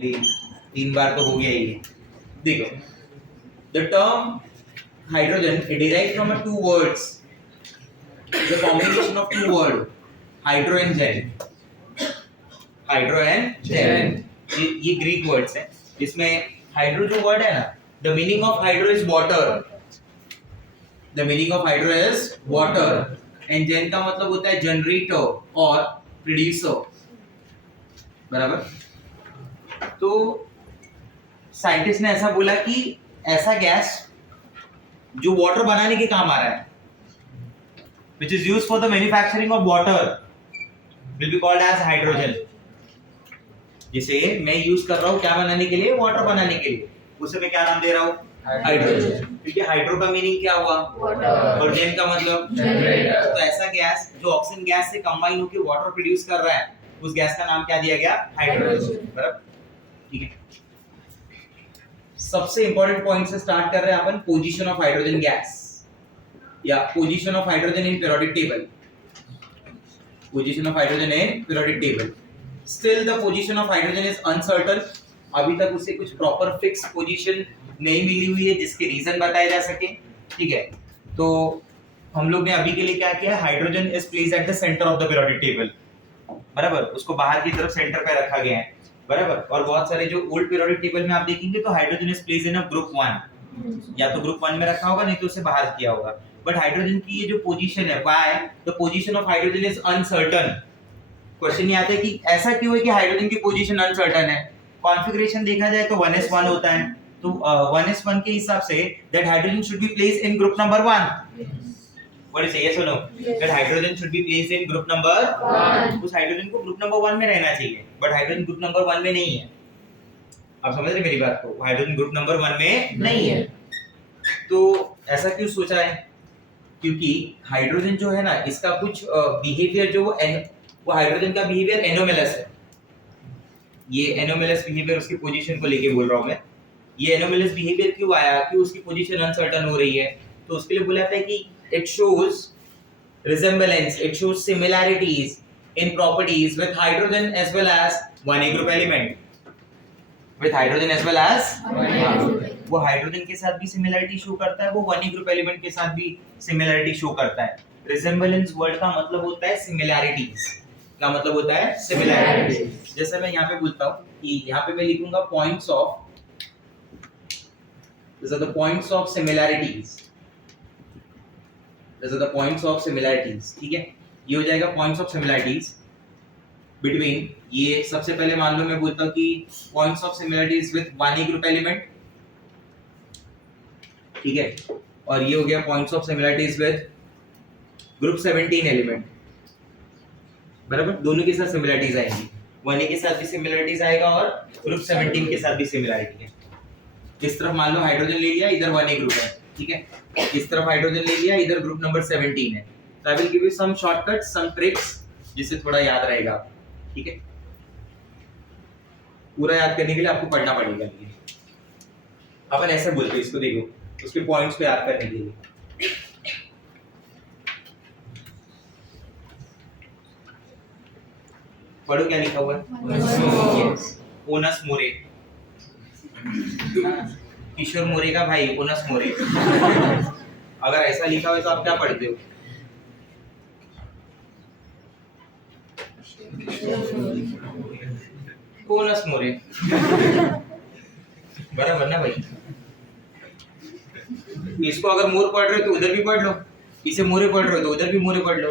तीन बार तो हो गया ही। देखो, the term hydrogen derive from two words, the combination of two word hydro and gen. Hydro and gen ये ग्रीक वर्ड्स हैं, जिसमें हाइड्रो जो वर्ड है ना, the meaning of hydro is water, the meaning of hydro is water, and gen का मतलब होता है जनरेटर और प्रोड्यूसर, बराबर। तो साइंटिस्ट ने ऐसा बोला कि ऐसा गैस जो वाटर बनाने के काम आ रहा है, which is used for the manufacturing of water, will be called as hydrogen। जिसे मैं यूज कर रहा हूँ क्या बनाने के लिए, वाटर बनाने के लिए, उसे मैं क्या नाम दे रहा हूँ, हाइड्रोजन। क्योंकि हाइड्रो का मीनिंग क्या हुआ, वाटर, और जेन का मतलब जनरेटर। तो ऐसा गैस जो ऑक्सीजन गैस से कंबाइन होकर वाटर प्रोड्यूस कर रहा है, उस गैस का नाम क्या दिया गया, हाइड्रोजन, बराबर। ठीक है, सबसे इंपॉर्टेंट पॉइंट से स्टार्ट कर रहे हैं अपन, पोजीशन ऑफ हाइड्रोजन गैस या position of hydrogen in periodic table. Position of hydrogen in periodic table, still the position of hydrogen is uncertain. अभी तक उसे कुछ प्रॉपर फिक्स पोजीशन नहीं मिली हुई है जिसके रीजन बताए जा सके। ठीक है, तो हम लोग ने अभी के लिए क्या किया, hydrogen is placed at the centre of the periodic table, बराबर। उसको बाहर की तरफ सेंटर पे रखा गया है, बराबर। और बहुत सारे जो ओल्ड पीरियोडिक टेबल में आप देखेंगे तो hydrogen is placed in a group 1, या तो ग्रुप 1 में रखा होगा, नहीं तो उसे बाहर किया होगा। बट हाइड्रोजन की ये जो पोजीशन है, why the position of hydrogen is uncertain. Question ये आता है कि ऐसा क्यों है कि हाइड्रोजन की पोजीशन अनसर्टेन है। कॉन्फ़िगरेशन देखा जाए तो 1s1 होता है, तो 1s1 के हिसाब say that hydrogen should be placed in group number 1। What do you say, yes or no? That hydrogen should be placed in group number 1। उस हाइड्रोजन को ग्रुप नंबर 1 में रहना चाहिए, बट हाइड्रोजन ग्रुप नंबर 1 में नहीं है। आप समझ रहे मेरी बात को, हाइड्रोजन ग्रुप नंबर 1 में नहीं है। तो ऐसा क्यों सोचा है, क्योंकि हाइड्रोजन जो है ना, इसका कुछ बिहेवियर जो वो हाइड्रोजन का बिहेवियर एनोमलस है। ये एनोमलस बिहेवियर उसकी पोजीशन को लेके बोल रहा हूं मैं। ये एनोमलस बिहेवियर क्यों आया, क्यों उसकी पोजीशन अनसर्टेन हो रही है, तो उसके लिए बोला था कि it shows resemblance, it shows similarities in properties with hydrogen as well as 1a group element, with hydrogen as well as वो हाइड्रोजन के साथ भी सिमिलरिटी शो करता है, वो 1a ग्रुप एलिमेंट के साथ भी सिमिलरिटी शो करता है। रिजेम्बलेंस वर्ड का मतलब होता है सिमिलैरिटीज। क्या मतलब होता है, सिमिलैरिटीज। जैसे मैं यहाँ पे बोलता हूँ कि यहाँ पे मैं लिखूंगा points of, these are the points of similarities, these are the points of similarities। ठीक है, ये हो जाएगा points of similarities between, ये सबसे पहले मान लो मैं बोलता हूँ कि points of similarities with 1a group element, ठीक है, और ये हो गया points of similarities with group 17 element, बराबर। दोनों के साथ similarities आएंगी, 1a के साथ भी similarities आएगा और group 17 के साथ भी similarity है। इस तरफ मान लो हाइड्रोजन ले लिया, इधर 1a ग्रुप है, ठीक है, इस तरफ हाइड्रोजन ले लिया, इधर ग्रुप नंबर 17 है। तो I will give you some shortcuts, some tricks, जिससे थोड़ा याद रहेगा, ठीक है। पूरा याद करने के लिए आपको पढ़ना पड़ेगा। ये अपन ऐसे बोलते हैं इसको, देखो उसके पॉइंट्स पे याद करने के लिए। पढ़ो क्या लिखा हुआ है, ओनस मोरे, किशोर मोरे का भाई ओनस मोरे। अगर ऐसा लिखा हुआ तो आप क्या पढ़ते हो, ओनस मोरे, बराबर ना भाई। इसको अगर मोर पढ़ रहे हो तो उधर भी पढ़ लो, इसे मोरे पढ़ रहे हो तो उधर भी मोरे पढ़ लो।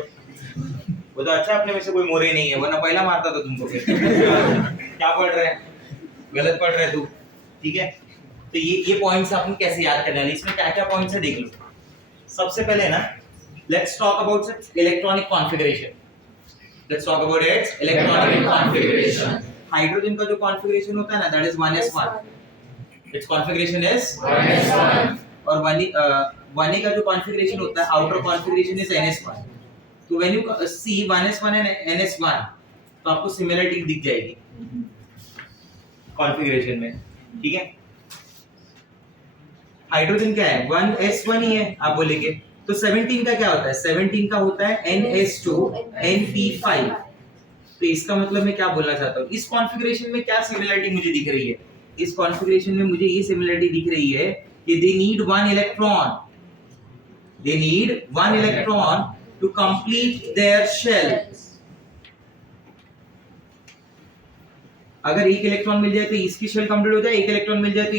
वो तो अच्छा अपने में से कोई मोरे नहीं है, वरना पहला मारता था तुमको। फिर क्या पढ़ रहे हैं, गलत पढ़ रहे तू, ठीक है। तो ये पॉइंट्स आपको कैसे याद करना है, इसमें क्या क्या पॉइंट्स है देख लो। सबसे पहले ना, let's talk about electronic configuration, let's talk about it's electronic configuration. Hydrogen का जो कॉन्फ़िगरेशन होता है ना, that is 1s1, it's configuration is 1s1। और 1a का जो कॉन्फ़िगरेशन होता है, आउटर कॉन्फ़िगरेशन इज ns1। तो when you see 1s1 and ns1, तो आपको सिमिलरिटी दिख जाएगी कॉन्फ़िगरेशन में, ठीक है। हाइड्रोजन क्या है, 1s1 ही है आप बोलेंगे। तो 17 का क्या होता है, 17 का होता है ns2 np5, तो इसका मतलब मैं क्या बोलना चाहता हूँ, इस कॉन्फ़िगरेशन में क्या सिमिलरिटी मुझे दिख रही है, इस कॉन्फ़िगरेशन में मुझे ये सिमिलरिटी दिख रही है कि they need one electron to complete their shell. अगर एक इलेक्ट्रॉन मिल जाए तो इसकी शेल कंप्लीट हो जाए, एक इलेक्ट्रॉन मिल जाए तो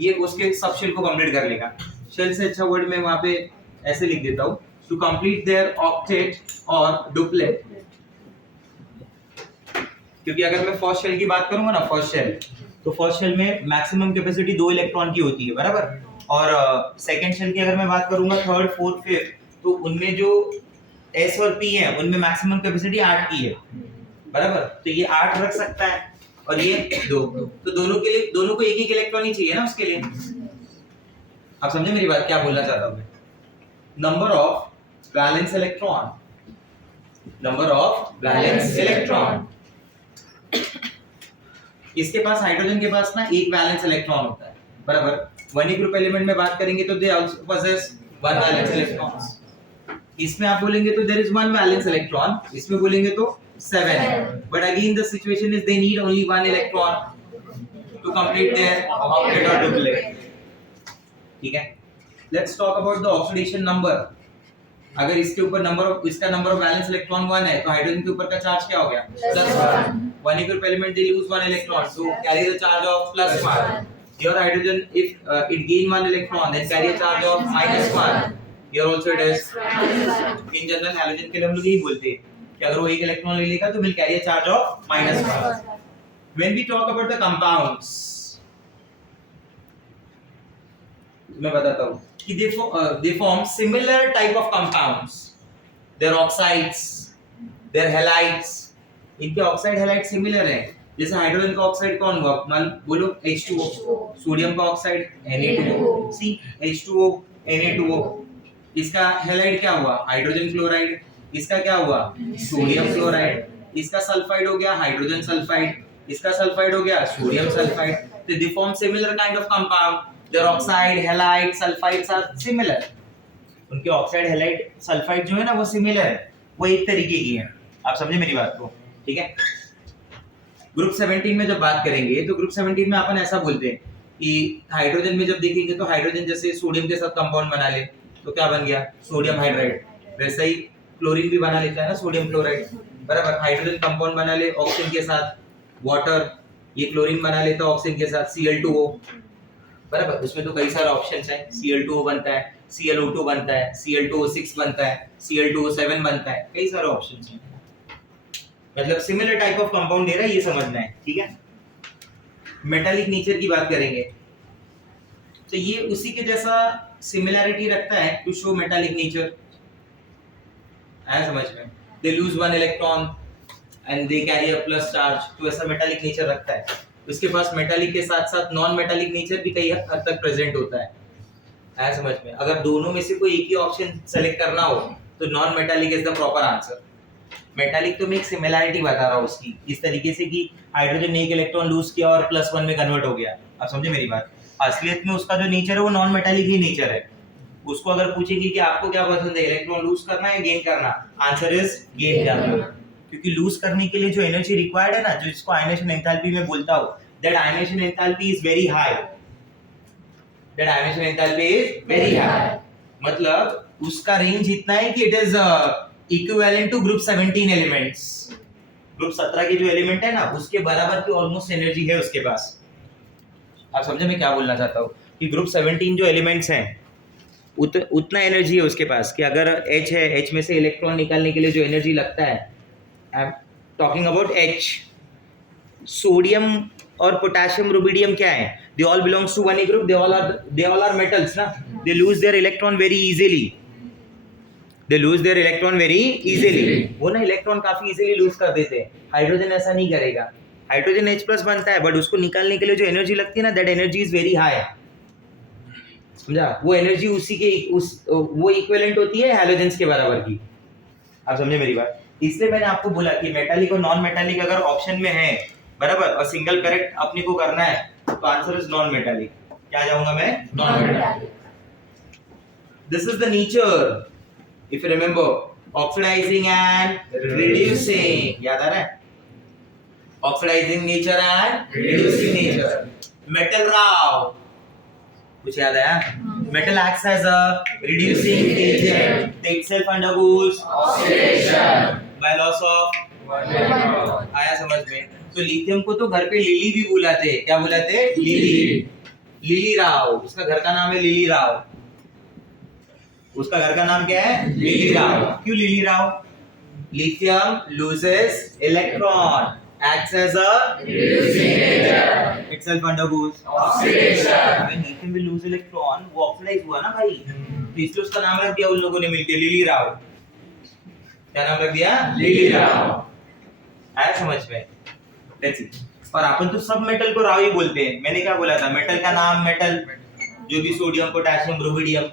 ये उसके सब शेल को कंप्लीट कर लेगा। शेल से अच्छा वर्ड मैं वहां पे ऐसे लिख देता हूं, टू कंप्लीट देयर ऑक्टेट और डुप्लेट। क्योंकि अगर मैं फर्स्ट शेल की बात करूंगा ना, फर्स्ट शेल में मैक्सिमम कैपेसिटी 2 इलेक्ट्रॉन की होती है, बराबर। और सेकंड शेल की अगर मैं बात करूंगा, थर्ड, फोर्थ, फिफ्थ, तो उनमें जो S और P है उनमें मैक्सिमम कैपेसिटी 8 की है, बराबर। तो ये 8 रख सकता है और ये 2, तो दोनों को एक एक इलेक्ट्रॉन ही चाहिए ना उसके लिए। आप समझे मेरी बात, क्या बोलना चाहता हूं मैं? नंबर ऑफ वैलेंस इलेक्ट्रॉन, इसके पास, हाइड्रोजन के पास ना एक वैलेंस इलेक्ट्रॉन होता है, बराबर। 1s ग्रुप एलिमेंट में बात करेंगे तो they also possess 1 valence electron. इसमें आप बोलेंगे तो देयर इज 1 वैलेंस इलेक्ट्रॉन, इसमें बोलेंगे तो 7, but again the situation is they need only 1 electron to complete their octet और डुप्लेट। ठीक है, let's talk about the oxidation number. अगर इसके ऊपर इसका नंबर ऑफ वैलेंस इलेक्ट्रॉन 1 है तो हाइड्रोजन के ऊपर का चार्ज क्या हो गया, +1। 1s group element they loose 1 electron, so carry the charge of +1. Your hydrogen, if it gain 1 electron, then carry a charge of -1. Here also it is in general halogen के लिए हम लोग यही बोलते हैं कि अगर वो एक इलेक्ट्रॉन ले लेगा तो will carry a charge of -1. When we talk about the compounds, मैं बताता हूँ कि they form similar type of compounds. Their oxides, their halides, इनके ऑक्साइड हैलाइड सिमिलर है। जैसे हाइड्रोजन का ऑक्साइड कौन हुआ, मान बोलो H2O, सोडियम का ऑक्साइड Na2O, सी H2O Na2O। इसका हैलाइड क्या हुआ, हाइड्रोजन क्लोराइड। इसका क्या हुआ, सोडियम क्लोराइड। इसका सल्फाइड हो गया हाइड्रोजन सल्फाइड, इसका सल्फाइड हो गया सोडियम सल्फाइड। तो they form similar kind of compound. Their oxide, halide, sulphides are similar. उनके ऑक्साइड, हैलाइड, सल्फाइड जो है ना वो सिमिलर है, वो एक तरीके की है। आप समझे मेरी बात को, ठीक है। ग्रुप 17 में जब बात करेंगे तो ग्रुप 17 में अपन ऐसा बोलते हैं कि हाइड्रोजन में जब देखेंगे तो हाइड्रोजन जैसे सोडियम के साथ कंपाउंड बना ले तो क्या बन गया, सोडियम हाइड्राइड। वैसे ही क्लोरीन भी बना लेता है ना, सोडियम क्लोराइड, बराबर। हाइड्रोजन कंपाउंड बना ले ऑक्सीजन के साथ, वाटर, ये क्लोरीन बना लेता है ऑक्सीजन के साथ, Cl2O, बराबर। उसमें तो कई सारे ऑप्शंस हैं, Cl2O बनता है, ClO2 बनता है, Cl2O6 बनता है, Cl2O7 बनता है, कई सारे ऑप्शंस हैं। मतलब सिमिलर टाइप ऑफ कंपाउंड दे रहा है, ये समझना है, ठीक है। मेटालिक नेचर की बात करेंगे तो ये उसी के जैसा सिमिलरिटी रखता है टू शो मेटालिक नेचर। आया समझ में? They lose 1 electron and they carry a plus charge, तो ऐसा मेटालिक नेचर रखता है। उसके पास मेटालिक के साथ साथ नॉन मेटालिक नेचर भी कई हद तक प्रेजेंट होता है। आया समझ में? अगर दोनों में से कोई एक ही ऑप्शन सेलेक्ट करना हो तो non metallic is the proper answer. Metallic तो मैं एक सिमिलरिटी बता रहा हूँ उसकी, इस तरीके से कि हाइड्रोजन ने एक इलेक्ट्रॉन लूज किया और +1 में कन्वर्ट हो गया। आप समझे मेरी बात? असलियत में उसका जो नेचर है वो नॉन मेटालिक ही नेचर है। उसको अगर पूछेंगे कि आपको क्या पसंद है, इलेक्ट्रॉन लूज करना या गेन करना, आंसर इज गेन करना। क्योंकि लूज करने के लिए जो एनर्जी रिक्वायर्ड है ना, जो इसको आयनेशन एंथैल्पी में बोलता हूँ, that ionisation enthalpy is very high. That ionisation enthalpy is very high, मतलब उसका रेंज इतना है कि it is equivalent to group 17 elements. Group 17 के जो एलिमेंट है ना उसके बराबर की ऑलमोस्ट एनर्जी है उसके पास। आप समझे मैं क्या बोलना चाहता हूँ कि ग्रुप 17 जो एलिमेंट्स हैं उतना एनर्जी है उसके पास कि अगर H है, H में से इलेक्ट्रॉन निकालने के लिए जो एनर्जी लगता है, I am talking about H। Sodium और पोटेशियम, रुबिडियम क्या है, they all belongs to 1s group, they all are metals ना, they lose their electron very easily. They lose their electron very easily. वो ना electron काफी easily loose कर देते हैं। हाइड्रोजन ऐसा नहीं करेगा। हाइड्रोजन H+ बनता है बट उसको निकालने के लिए जो एनर्जी लगती है ना, that energy is very high. समझा? वो एनर्जी उसी के वो इक्विवेलेंट होती है हैलोजेंस के बराबर की। आप समझे मेरी बात? इसलिए मैंने आपको बोला कि मेटालिक और नॉन मेटालिक अगर ऑप्शन में है, बराबर, और सिंगल करेक्ट अपने को करना है तो आंसर इज नॉन मेटालिक। क्या जाऊंगा मैं? Non metallic. This is the nature. If you remember, oxidizing and reducing, याद आ रहा है? Oxidising nature and reducing nature. Metal Rao, कुछ याद आया? Metal acts as a reducing agent. They itself undergoes oxidation by loss of. आया समझ में? तो लिथियम को तो घर पे लिली भी बुलाते हैं. क्या बुलाते हैं? लिली. लिली राव. उसका घर का नाम है लिली राव. उसका घर का नाम क्या है? लिली राव. क्यों lily Rao? Lithium loses electron, acts as a reducing agent, itself undergoes oxidation. When lithium will lose electron, वो oxidize हुआ ना भाई, तो इसलिए उसका नाम रख दिया उन लोगों ने मिलके लिली राव. क्या नाम रख दिया? लिली राव. आया समझ में? That's it. और अपन तो सब मेटल को राव ही बोलते हैं. मैंने क्या बोला था? मेटल का नाम मेटल, जो भी सोडियम, पोटेशियम, ब्रोमीडियम.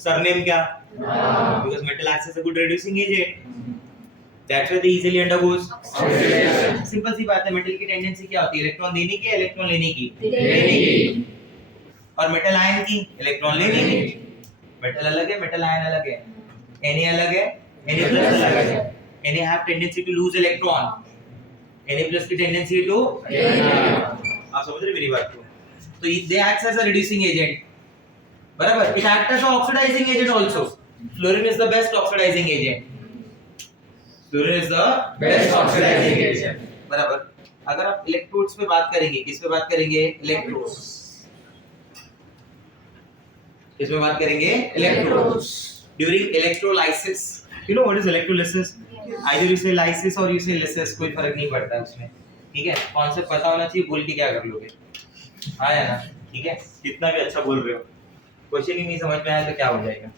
सरनेम क्या? Because metal acts as a good reducing agent. That's why they easily undergoes oxidation. Simple सी बात है. मेटल की टेंडेंसी क्या होती है? इलेक्ट्रॉन देने की, इलेक्ट्रॉन लेने की? देने की. और मेटल आयन की? इलेक्ट्रॉन लेने की. मेटल अलग है, मेटल आयन अलग है. Na अलग है, Na प्लस अलग है. Na have tendency to lose electron. Na plus की टेंडेंसी टू. आप समझ रहे मेरी बात को? तो they acts as a reducing agent. बराबर. It acts as a oxidizing agent also. Fluorine is the best oxidizing agent. Fluorine is the best oxidizing agent. बराबर. अगर आप इलेक्ट्रोड्स पे बात करेंगे, किस पे बात करेंगे? इलेक्ट्रोड्स. किस पे बात करेंगे? Electrodes. During electrolysis, you know what is electrolysis? Either you say lysis or you say lysis, कोई फर्क नहीं पड़ता है उसमें. ठीक है? कॉन्सेप्ट पता होना चाहिए. बोल के क्या कर लोगे? आया ना? ठीक है? कितना भी अच्छा बोल रहे हो, क्वेश्चन ही नहीं समझ में आया तो क्या हो जाएगा?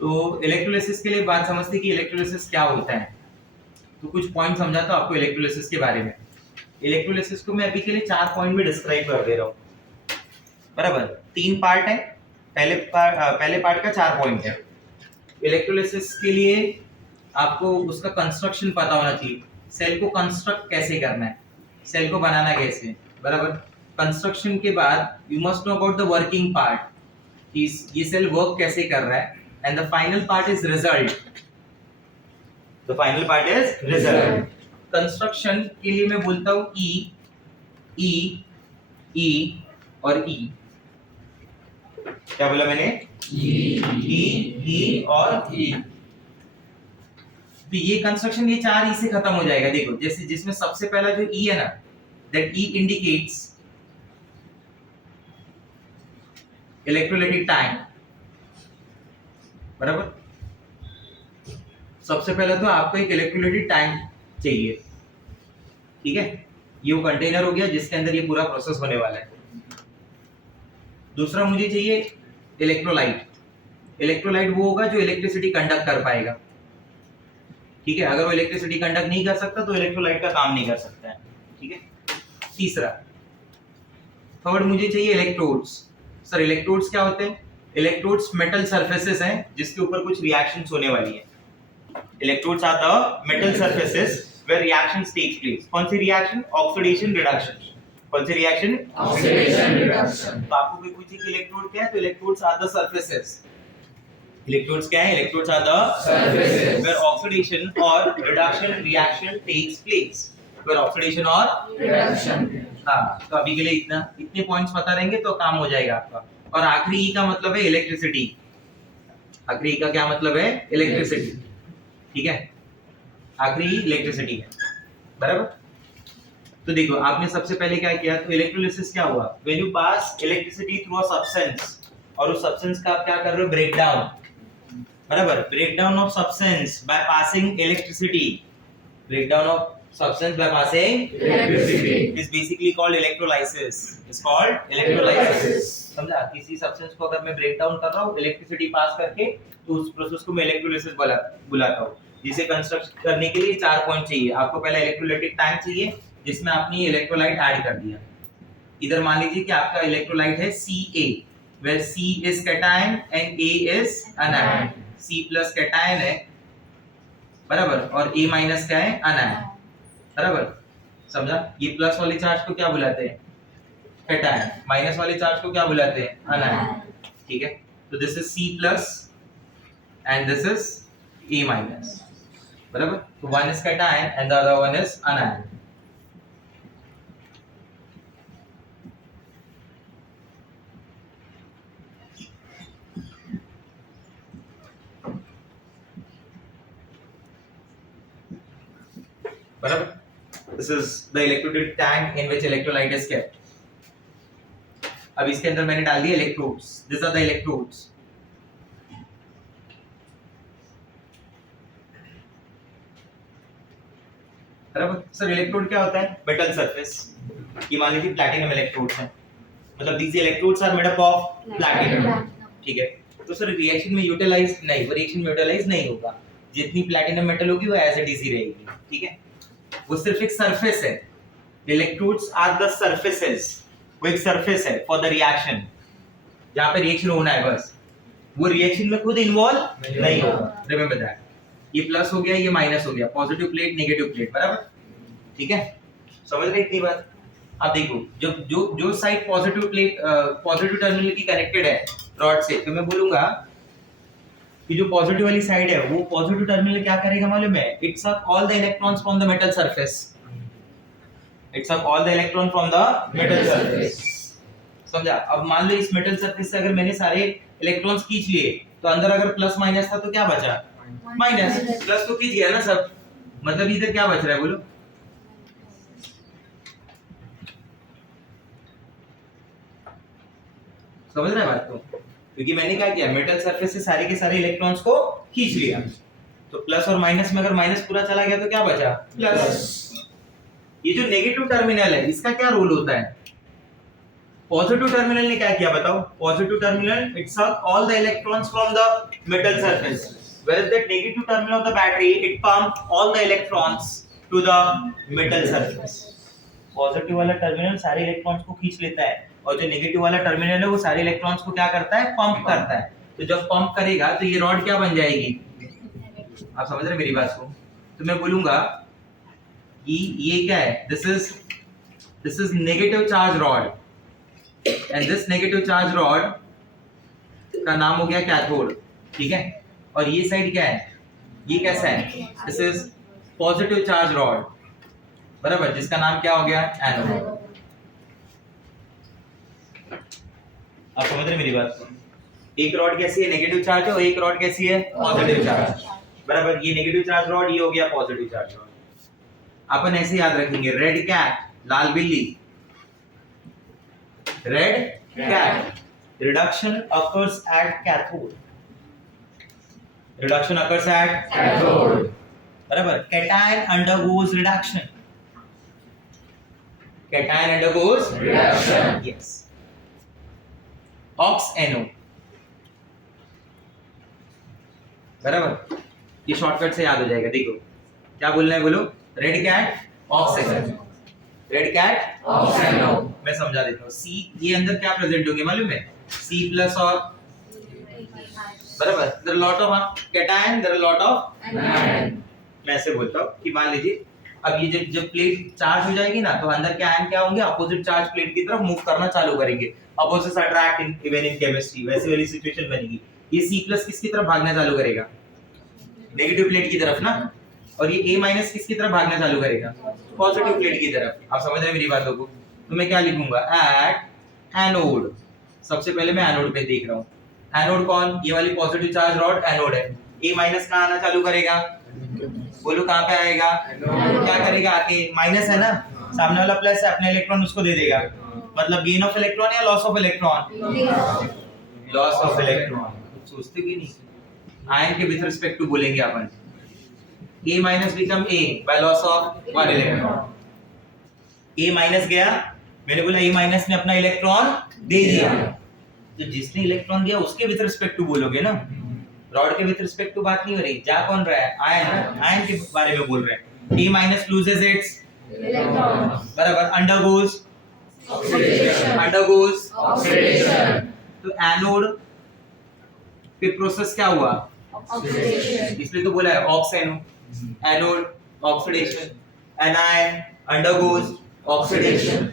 तो इलेक्ट्रोलिसिस के लिए बात समझते कि इलेक्ट्रोलिसिस क्या होता है. तो कुछ पॉइंट समझाता हूं आपको इलेक्ट्रोलिसिस के बारे में. इलेक्ट्रोलिसिस को मैं अभी के लिए 4 पॉइंट में डिस्क्राइब कर दे रहा हूं. बराबर. 3 पार्ट है. पहले पार्ट का 4 पॉइंट है. इलेक्ट्रोलिसिस के लिए आपको उसका कंस्ट्रक्शन पता होना चाहिए. सेल को कंस्ट्रक्ट कैसे करना है, सेल को बनाना कैसे. बराबर. कंस्ट्रक्शन के बाद you must know about the working part, कि ये सेल वर्क कैसे कर रहा है. And the final part is result. The final part is result. Construction के लिए मैं बोलता हूँ E, E, E और E. क्या बोला मैंने? E और E. तो ये कंस्ट्रक्शन ये 4 E से खत्म हो जाएगा. देखो जैसे जिसमें सबसे पहला जो E है ना, that E indicates electrolytic time. बराबर. सबसे पहले तो आपको एक इलेक्ट्रोलाइटिक टैंक चाहिए. ठीक है? ये वो कंटेनर हो गया जिसके अंदर ये पूरा प्रोसेस होने वाला है. दूसरा मुझे चाहिए इलेक्ट्रोलाइट. इलेक्ट्रोलाइट वो होगा जो इलेक्ट्रिसिटी कंडक्ट कर पाएगा. ठीक है? अगर वो इलेक्ट्रिसिटी कंडक्ट नहीं कर सकता तो इलेक्ट्रोलाइट का काम नहीं कर सकता है. ठीक है? तीसरा, थर्ड मुझे चाहिए इलेक्ट्रोड्स. सर इलेक्ट्रोड्स क्या होते हैं? इलेक्ट्रोड्स मेटल सरफेसेस हैं जिसके ऊपर कुछ रिएक्शंस होने वाली है. Electrodes are the metal surfaces where reactions takes place. कौन सी रिएक्शन? Oxidation reduction. कौन सी रिएक्शन? Oxidation reduction. तो आपको कोई पूछे कि इलेक्ट्रोड क्या है, तो electrodes are the surfaces. Electrodes क्या है? Electrodes are the surfaces where oxidation और reduction reaction takes place. Where oxidation और रिडक्शन. हां, तो अभी के लिए इतने पॉइंट्स पता रहेंगे तो काम हो जाएगा आपका. और आखिरी ई का मतलब है इलेक्ट्रिसिटी. आखिरी ई का क्या मतलब है? इलेक्ट्रिसिटी. ठीक है? आखिरी ई इलेक्ट्रिसिटी है. बराबर. तो देखो आपने सबसे पहले क्या किया, तो इलेक्ट्रोलिसिस क्या हुआ? When you pass electricity through a substance, और उस सब्सटेंस का आप क्या कर रहे हो? Break down. बराबर. Break down of substance by passing electricity. Break down of substance by passing electricity is basically called electrolysis. Is called electrolysis. समझा? किसी सब्सटेंस को अगर मैं ब्रेक डाउन कर रहा हूँ इलेक्ट्रिसिटी पास करके, तो उस प्रोसेस को मैं इलेक्ट्रोलिसिस बुलाता हूँ. जिसे कंस्ट्रक्ट करने के लिए 4 पॉइंट चाहिए. आपको पहले इलेक्ट्रोलाइटिक टैंक चाहिए जिसमें आपने इलेक्ट्रोलाइट ऐड कर दिया. इधर मान लीजिए कि आपका इलेक्ट्रोलाइट है Ca, where C is cation and A is anion. C plus cation है. बराबर. और A माइनस क्या है? अनायन. बराबर. समझा? ये प्लस वाले चार्ज को क्या बुलाते हैं? कैटायन. माइनस वाले चार्ज को क्या बुलाते हैं? अनायन. ठीक है? तो this is C plus and this is A minus. बराबर. तो one is cation and the other one is anion. बराबर। This is the electrode tank in which electrolyte is kept. अब इसके अंदर मैंने डाल दिए electrodes, this are the electrodes. बराबर। सर इलेक्ट्रोड क्या होता है? Metal surface. ये मान लीजिए प्लैटिनम इलेक्ट्रोड्स हैं, मतलब these electrodes are made up of platinum, ठीक है। तो सर रिएक्शन में यूटिलाइज नहीं, वो रिएक्शन में यूटिलाइज नहीं होगा, जितनी प्लैटिनम मेटल होगी वो एज इट इज ही रहेगी, ठीक है। वो सिर्फ एक सरफेस है, इलेक्ट्रोड्स आर द सरफेसेस, वो एक सरफेस है फॉर द रिएक्शन, जहां पे रिएक्शन होना है बस, वो रिएक्शन में खुद इन्वॉल्व नहीं होगा। Remember that. ये प्लस हो गया, ये माइनस हो गया, पॉजिटिव प्लेट नेगेटिव प्लेट, बराबर, ठीक है। समझ रहे इतनी बात? अब देखो जब जो side positive plate positive terminal की कनेक्टेड है रॉड से, तो मैं बोलूंगा कि जो पॉजिटिव वाली साइड है वो पॉजिटिव टर्मिनल क्या करेगा मालूम है? It suck all the electrons from the metal surface, it suck all the electron from the metal surface. समझा? अब मान लो इस मेटल सरफेस से अगर मैंने सारे इलेक्ट्रॉन्स खींच लिए, तो अंदर अगर प्लस माइनस था तो क्या बचा? माइनस। प्लस तो खींच गया ना सब, मतलब इधर क्या बच रहा है बोलो? समझ रहे हैं बात को? क्योंकि मैंने क्या किया, मेटल सरफेस से सारे के सारे इलेक्ट्रॉन्स को खींच लिया, तो प्लस और माइनस में अगर माइनस पूरा चला गया तो क्या बचा? प्लस। ये जो नेगेटिव टर्मिनल है इसका क्या रोल होता है? पॉजिटिव टर्मिनल ने क्या किया बताओ? Positive terminal it suck all the electrons from the metal surface, whereas that negative terminal of the battery it pump all the electrons to the metal surface. Positive वाला terminal सारे electrons को खींच लेता है, और जो नेगेटिव वाला terminal है वो सारे इलेक्ट्रॉन्स को क्या करता है? पंप करता है। तो जब पंप करेगा तो ये रॉड क्या बन जाएगी? आप समझ रहे मेरी बात को? तो मैं बोलूंगा कि ये क्या है? This is negative charge rod, and this negative charge rod का नाम हो गया कैथोड, ठीक है। और ये साइड क्या है? ये कैसा है? This is positive charge rod, बराबर, जिसका नाम क्या हो गया? एनोड। आप समझ रहे मेरी बात को? एक रॉड कैसी है? नेगेटिव चार्ज है, और एक रॉड कैसी है? पॉजिटिव चार्ज, बराबर। ये नेगेटिव चार्ज रॉड, ये हो गया पॉजिटिव चार्ज रॉड। अपन ऐसे याद रखेंगे, रेड कैट, लाल बिल्ली, red cat, reduction occurs at cathode, reduction occurs at cathode, बराबर। cation undergoes reduction, cation undergoes reduction, yes. ox NO, बराबर। ये शॉर्टकट से याद हो जाएगा। देखो क्या बोलना है, बोलो। Red cat ox NO, red cat ox NO। मैं समझा देता हूँ। सी, ये अंदर क्या प्रेजेंट होंगे मालूम है? C प्लस और, बराबर, there are lot of cation, there are lot of anion. मैं ऐसे बोलता हूँ कि मान लीजिए अब ये जब प्लेट चार्ज हो जाएगी ना, तो अंदर के आयन क्या होंगे? अपोजिट चार्ज प्लेट की तरफ मूव करना चालू करेंगे, opposites attract in even in chemistry, वैसी वाली सिचुएशन बनेगी। ये C प्लस किसकी तरफ भागना चालू करेगा? नेगेटिव प्लेट की तरफ ना। और ये A माइनस किसकी तरफ भागना चालू करेगा? पॉजिटिव प्लेट की तरफ। आप समझ रहे हैं मेरी बातों को? तो मैं क्या लिखूंगा? At anode. सबसे पहले मैं एनोड पे देख रहा हूँ। एनोड कौन? ये वाली पॉजिटिव चार्ज रॉड एनोड है। A माइनस कहाँ आना चालू करेगा? बोलो कहाँ पे आएगा? क्या करेगा आके? माइनस है ना, सामने वाला प्लस है, अपने इलेक्ट्रॉन उसको दे देगा। मतलब गेन ऑफ इलेक्ट्रॉन या loss of electron? Loss of electron. सोचते कि नहीं? आयन के विद रिस्पेक्ट टू बोलेंगे अपन। A minus become A bye loss of 1 electron. A minus गया, मैंने बोला A माइनस ने अपना इलेक्ट्रॉन दे दिया, तो जिसने इलेक्ट्रॉन दिया उसके विद रिस्पेक्ट टू बोलोगे ना। रॉड के विद रिस्पेक्ट टू बात नहीं हो रही, जा कौन रहा है? आयन, आयन के बारे में बोल रहे हैं। A minus loses its electron, बराबर, अंडरगोज ऑक्सीडेशन, अंडरगोज ऑक्सीडेशन। तो एनोड पे प्रोसेस क्या हुआ? ऑक्सीडेशन, इसलिए तो बोला है ox NO। Anode oxidation, anion undergoes oxidation.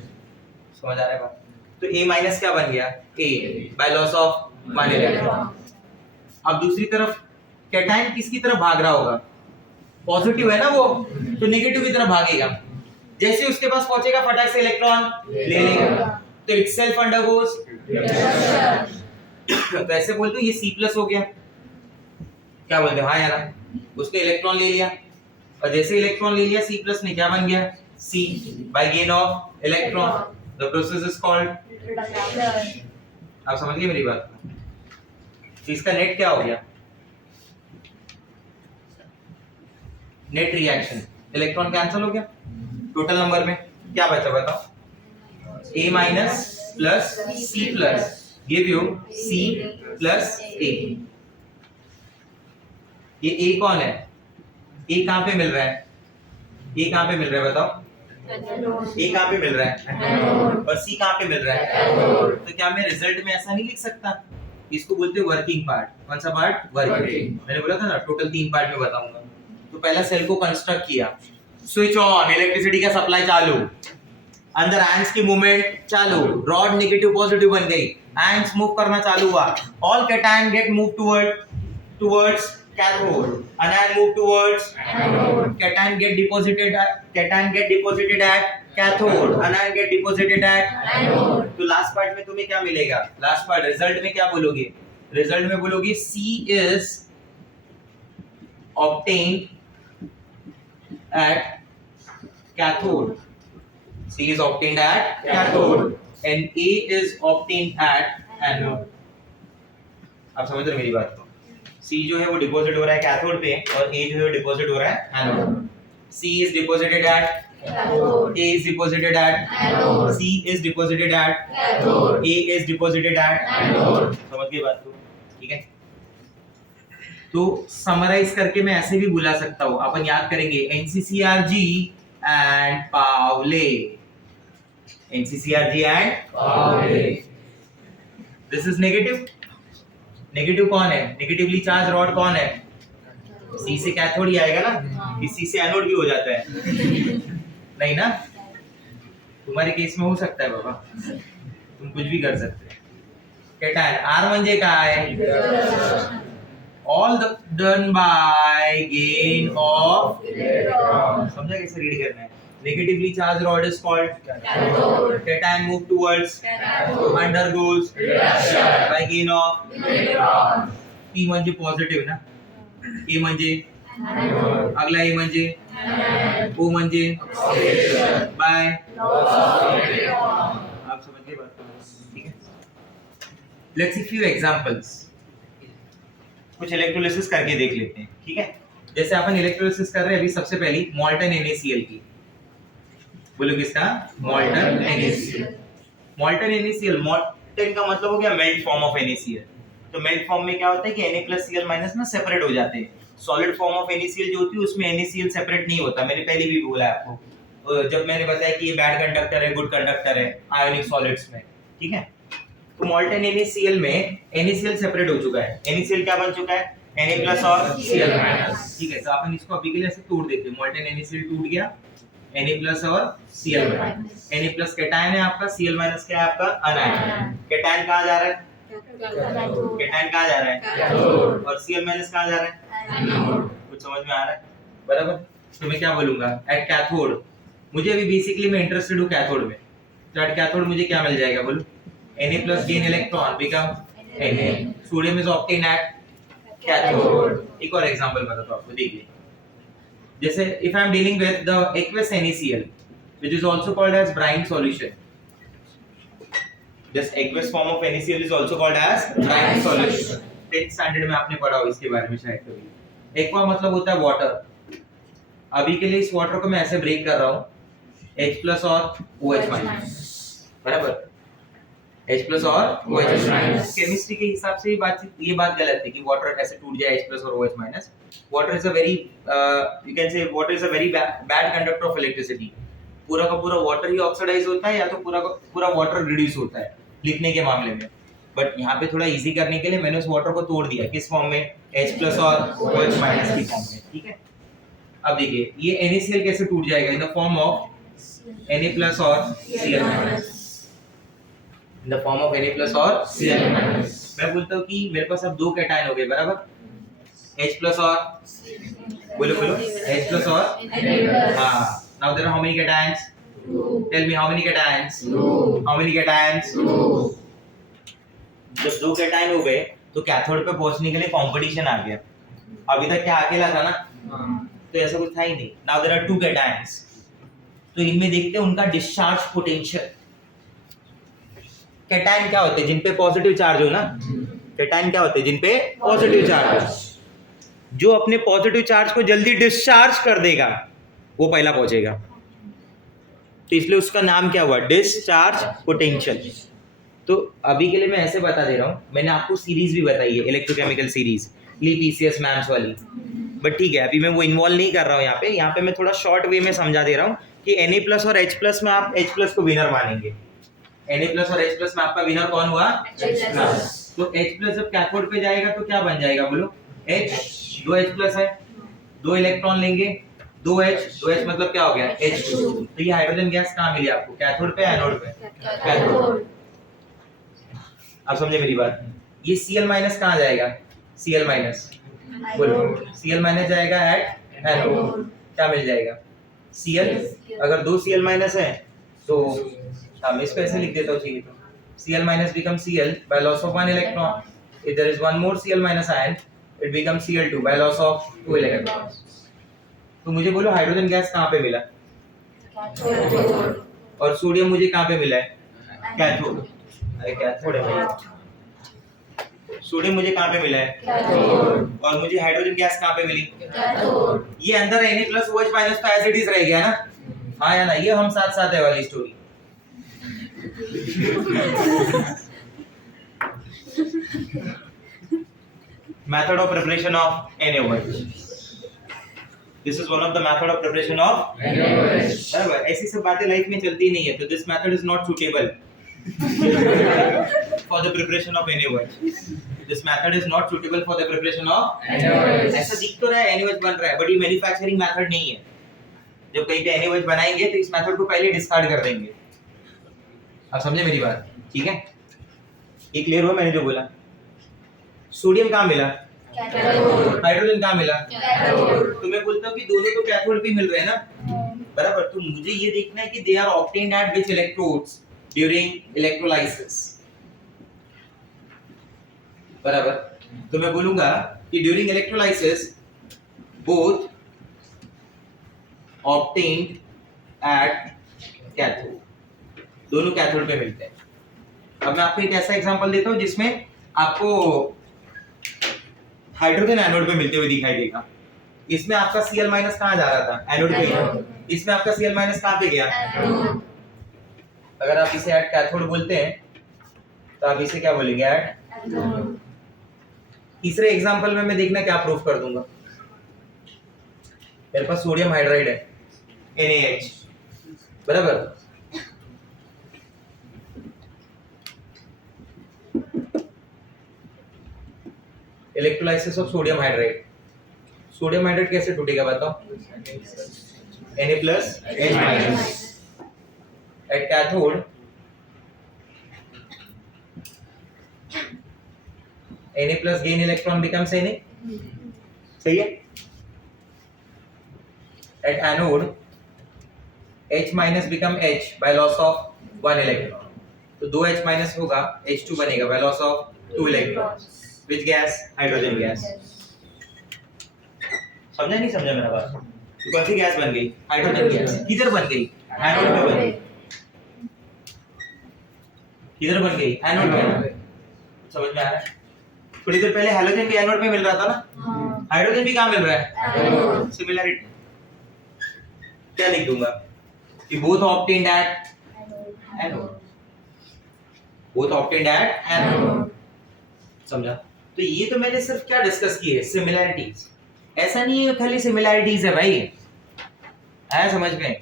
समझ आ रहा है बात? तो A माइनस क्या बन गया? A bye loss of 1 electron. अब दूसरी तरफ कैटायन किसकी तरफ भाग रहा होगा? पॉजिटिव है ना वो, तो नेगेटिव की तरफ भागेगा। जैसे उसके पास पहुंचेगा फटाक से इलेक्ट्रॉन ले लेगा, तो इटसेल्फ अंडरगोज रिडक्शन। तो ऐसे बोलते हैं ये C प्लस हो गया। क्या बोलते हैं? हाँ यार, उसने इलेक्ट्रॉन ले लिया, और जैसे इलेक्ट्रॉन ले लिया C+ ने क्या बन गया C by gain of electron, the process is called reduction. आप समझ गए मेरी बात? तो इसका नेट क्या हो गया? नेट रिएक्शन, इलेक्ट्रॉन कैंसिल हो गया, टोटल नंबर में क्या बचा बताओ? A minus plus C plus give you C plus A। ये A कौन है? A कहाँ पे मिल रहा है? A कहाँ पे मिल रहा है बताओ? A कहाँ पे मिल रहा है? और C कहाँ पे मिल रहा है? तो क्या मैं रिजल्ट में ऐसा नहीं लिख सकता? इसको बोलते हैं वर्किंग पार्ट। कौन सा पार्ट? वर्किंग। मैंने बोला था ना टोटल 3 पार्ट में बताऊंगा। तो पहला सेल को कंस्ट्रक्ट किया, स्विच ऑन, इलेक्ट्रिसिटी का सप्लाई चालू, अंदर आयंस की मूवमेंट चालू, रॉड नेगेटिव पॉजिटिव बन गई, आयंस मूव करना चालू हुआ, all cation gate move towards cathode, anion move towards anode, cation get deposited at cathode, anion get deposited at anode। तो लास्ट पार्ट में तुम्हें क्या मिलेगा? लास्ट पार्ट रिजल्ट में क्या बोलोगे? रिजल्ट में बोलोगे C is obtained at cathode, C is obtained at cathode and A is obtained at anode। आप समझ रहे हो मेरी बात को? C जो है वो डिपॉजिट हो रहा है कैथोड पे और A जो है वो डिपॉजिट हो रहा है anode. C is deposited at cathode, A is deposited at anode, C is deposited at cathode, A is deposited at anode। समझ गए बात को? ठीक है, तो समराइज करके मैं ऐसे भी बुला सकता हूँ, अपन याद करेंगे NCCRG एंड पावले, NCCRG एंड पावले। This is negative. नेगेटिव कौन है? नेगेटिवली चार्ज रॉड कौन है? C से कैथोड ही आएगा ना, कि C से एनोड भी हो जाता है नहीं ना? तुम्हारे केस में हो सकता है बाबा, तुम कुछ भी कर सकते हो। कैटायन R म्हणजे काय? All done by gain of electron. समझा कैसे रीड करना है? Negatively charged rod is called cathode, cation move towards cathode, undergoes reduction by gain of electron. P म्हणजे पॉझिटिव्ह ना, A म्हणजे एनोड, अगला A म्हणजे एनोड, O म्हणजे oxidation by loss of electron. आप समझ गए बात? ठीक है, लेट्स सी फ्यू एग्जांपल्स। कुछ इलेक्ट्रोलिसिस करके देख लेते हैं, ठीक है? जैसे अपन इलेक्ट्रोलिसिस कर रहे हैं अभी, सबसे पहली मोल्टन NaCl की, बोलो किसका? Molten NaCl। Molten NaCl, molten का मतलब हो गया मेल्ट फॉर्म ऑफ NaCl। तो मेल्ट फॉर्म में क्या होता है कि Na+Cl- ना सेपरेट हो जाते हैं। सॉलिड फॉर्म ऑफ NaCl जो होती है उसमें NaCl सेपरेट नहीं होता। मैंने पहले भी बोला है आपको, जब मैंने बताया कि ये बैड कंडक्टर है, गुड कंडक्टर है आयोनिक सॉलिड्स में, ठीक है? तो मोल्टन NaCl में NaCl सेपरेट हो चुका है। NaCl क्या बन चुका है? Na+ और Cl-, ठीक है? तो अपन इसको अभी के लिए ऐसे तोड़ देते हैं। मोल्टन NaCl टूट गया, Na+ और Cl-। Na+ कैटायन है आपका, Cl- क्या है आपका? अनायन। कैटायन कहाँ जा रहा है? कैटायन कहाँ जा रहा है? कैथोड। और Cl- कहाँ जा रहा है? एनोड। कुछ समझ में आ रहा है? बराबर। तो मैं क्या बोलूंगा? एट कैथोड, मुझे अभी बेसिकली मैं इंटरेस्टेड हूँ कैथोड में, तो एट कैथोड मुझे क्या मिल जाएगा बोलो? Na+ gain electron become Na, sodium is obtained at cathode। एक और एग्जांपल बताता हूँ आपको, देखिए। जैसे if I am dealing with the aqueous NaCl which is also called as brine solution, this aqueous form of NaCl is also called as brine solution। 10th standard में आपने पढ़ा हो इसके बारे में शायद कभी। एक्वा मतलब होता है वाटर। अभी के लिए इस वाटर को मैं ऐसे ब्रेक कर रहा हूँ, H+ और OH-, बराबर? H+ और OH-। केमिस्ट्री के हिसाब से ये बात गलत है कि वाटर ऐसे टूट जाए H+ और OH-। Water is a very you can say water is a very bad conductor of electricity. पूरा का पूरा वाटर ही ऑक्सीडाइज होता है या तो पूरा का पूरा वाटर रिड्यूस होता है लिखने के मामले में। बट यहाँ पे थोड़ा इजी करने के लिए मैंने उस वाटर को तोड़ दिया, किस फॉर्म में? H+ और OH- की फॉर्म में, ठीक है? अब देखिए ये NaCl कैसे टूट जाएगा? In the form of Na+ और Cl-, in the form of Na+ और Cl-। मैं बोलता हूँ कि मेरे पास अब 2 कैटायन हो गए, बराबर? H+ और बोलो H+ और हाँ। Now there are how many cations? 2। Tell me how many cations? 2। How many cations? 2। जब 2 कैटायन हो गए तो कैथोड पे पहुंचने के लिए कंपटीशन आ गया। अभी तक क्या अकेला था ना? तो ऐसा कुछ था ही नहीं। Now there are two cations, तो इनमें देखते हैं उनका डिस्चार्ज पोटेंशियल। कैटायन क्या होते हैं? जिन पे पॉजिटिव चार्ज हो ना। कैटायन क्या होते हैं? जिन पे पॉजिटिव चार्ज हो। जो अपने पॉजिटिव चार्ज को जल्दी डिस्चार्ज कर देगा वो पहला पहुंचेगा, तो इसलिए उसका नाम क्या हुआ? Discharge potential. तो अभी के लिए मैं ऐसे बता दे रहा हूँ, मैंने आपको सीरीज भी बताई है, इलेक्ट्रोकेमिकल सीरीज, ली पीसीएस मैम्स वाली, बट ठीक है अभी मैं वो इन्वॉल्व नहीं कर रहा हूँ यहाँ पे मैं थोड़ा शॉर्ट वे में समझा दे रहा हूँ कि Na+ और H+ में आप H+ को विनर मानेंगे। Na+ और H+ में आपका विनर कौन हुआ? H+। तो H+ जब कैथोड पे जाएगा तो क्या बन जाएगा बोलो? H, 2 H+ है, 2 इलेक्ट्रॉन लेंगे, 2H मतलब क्या हो गया? H2। तो ये हाइड्रोजन गैस कहाँ मिली आपको? कैथोड पे, एनोड पे? कैथोड। आप समझे मेरी बात? ये Cl- कहाँ जाएगा? Cl- बोलो, Cl- जाएगा एट एनोड, क्या मिल जाएगा? Cl। अगर 2 Cl- है तो हम इसको ऐसे लिख देता हूँ, चाहिए तो Cl- become Cl by loss of 1 electron. If there is one more Cl- ion, it becomes Cl2 by loss of 2 electrons. तो मुझे बोलो हाइड्रोजन गैस कहाँ पे मिला? और सोडियम मुझे कहाँ पे मिला है? कैथोड। अरे कैथोड है भाई। सोडियम मुझे कहाँ पे मिला है? कैथोड। और मुझे हाइड्रोजन गैस कहाँ पे मिली? कैथोड। ये अंदर Na+ OH- तो एज इट इज रह गया ना? हाँ या ना? ये हम साथ साथ है वाली story. Method of preparation of NaOH. This is one of the method of preparation of NaOH. बराबर, ऐसी सब बातें लाइफ में चलती नहीं है, तो this method is not suitable for the preparation of NaOH. This method is not suitable for the preparation of NaOH. ऐसा दिख तो रहा है NaOH बन रहा है, but ये मैन्युफैक्चरिंग मेथड नहीं है। जब कहीं पे NaOH बनाएंगे तो इस मेथड को पहले डिस्कार्ड कर देंगे। आप समझे मेरी बात? ठीक है, ये क्लियर हुआ मैंने जो बोला? सोडियम कहाँ मिला? कैथोड। हाइड्रोजन कहाँ मिला? कैथोड। तो मैं बोलता हूँ कि दोनों तो कैथोड भी मिल रहे हैं ना, बराबर। तो मुझे ये देखना है कि they are obtained at which electrodes during electrolysis, बराबर। तो मैं बोलूंगा कि during electrolysis both obtained at cathode, दोनों कैथोड पे मिलते हैं। अब मैं आपको एक ऐसा एग्जांपल देता हूँ जिसमें आपको हाइड्रोजन एनोड पे मिलते हुए दिखाई देगा। इसमें आपका Cl- कहाँ जा रहा था? एनोड पे। इसमें आपका Cl- कहाँ पे गया? एनोड। अगर आप इसे एट कैथोड बोलते हैं तो आप इसे क्या बोलेंगे? At anode. तीसरे एग्जांपल में मैं देखना क्या प्रूफ कर दूंगा। मेरे पास सोडियम हाइड्राइड है NaH, बराबर। Electrolysis of sodium hydride. Sodium hydride कैसे टूटेगा बताओ? Na+H- at cathode Na+ gain electron becomes Na, सही है। At anode H- become H bye loss of 1 electron, तो 2 H- होगा, H2 बनेगा bye loss of 2 electron. Which gas? Hydrogen gas. समझा नहीं समझा मेरा बात? तो कौन सी गैस बन गई? Hydrogen gas. किधर बन गई? एनोड पे बन गई। किधर बन गई? एनोड पे। समझ में आ रहा है? थोड़ी देर पहले हैलोजन भी एनोड पे मिल रहा था ना? हाइड्रोजन भी कहाँ मिल रहा है? एनोड। सिमिलरिटी क्या लिख दूंगा कि both obtained at anode, both obtained at anode. समझा? तो ये तो मैंने सिर्फ क्या डिस्कस की है? सिमिलैरिटीज। ऐसा नहीं है खाली सिमिलैरिटीज है भाई, आया समझ में?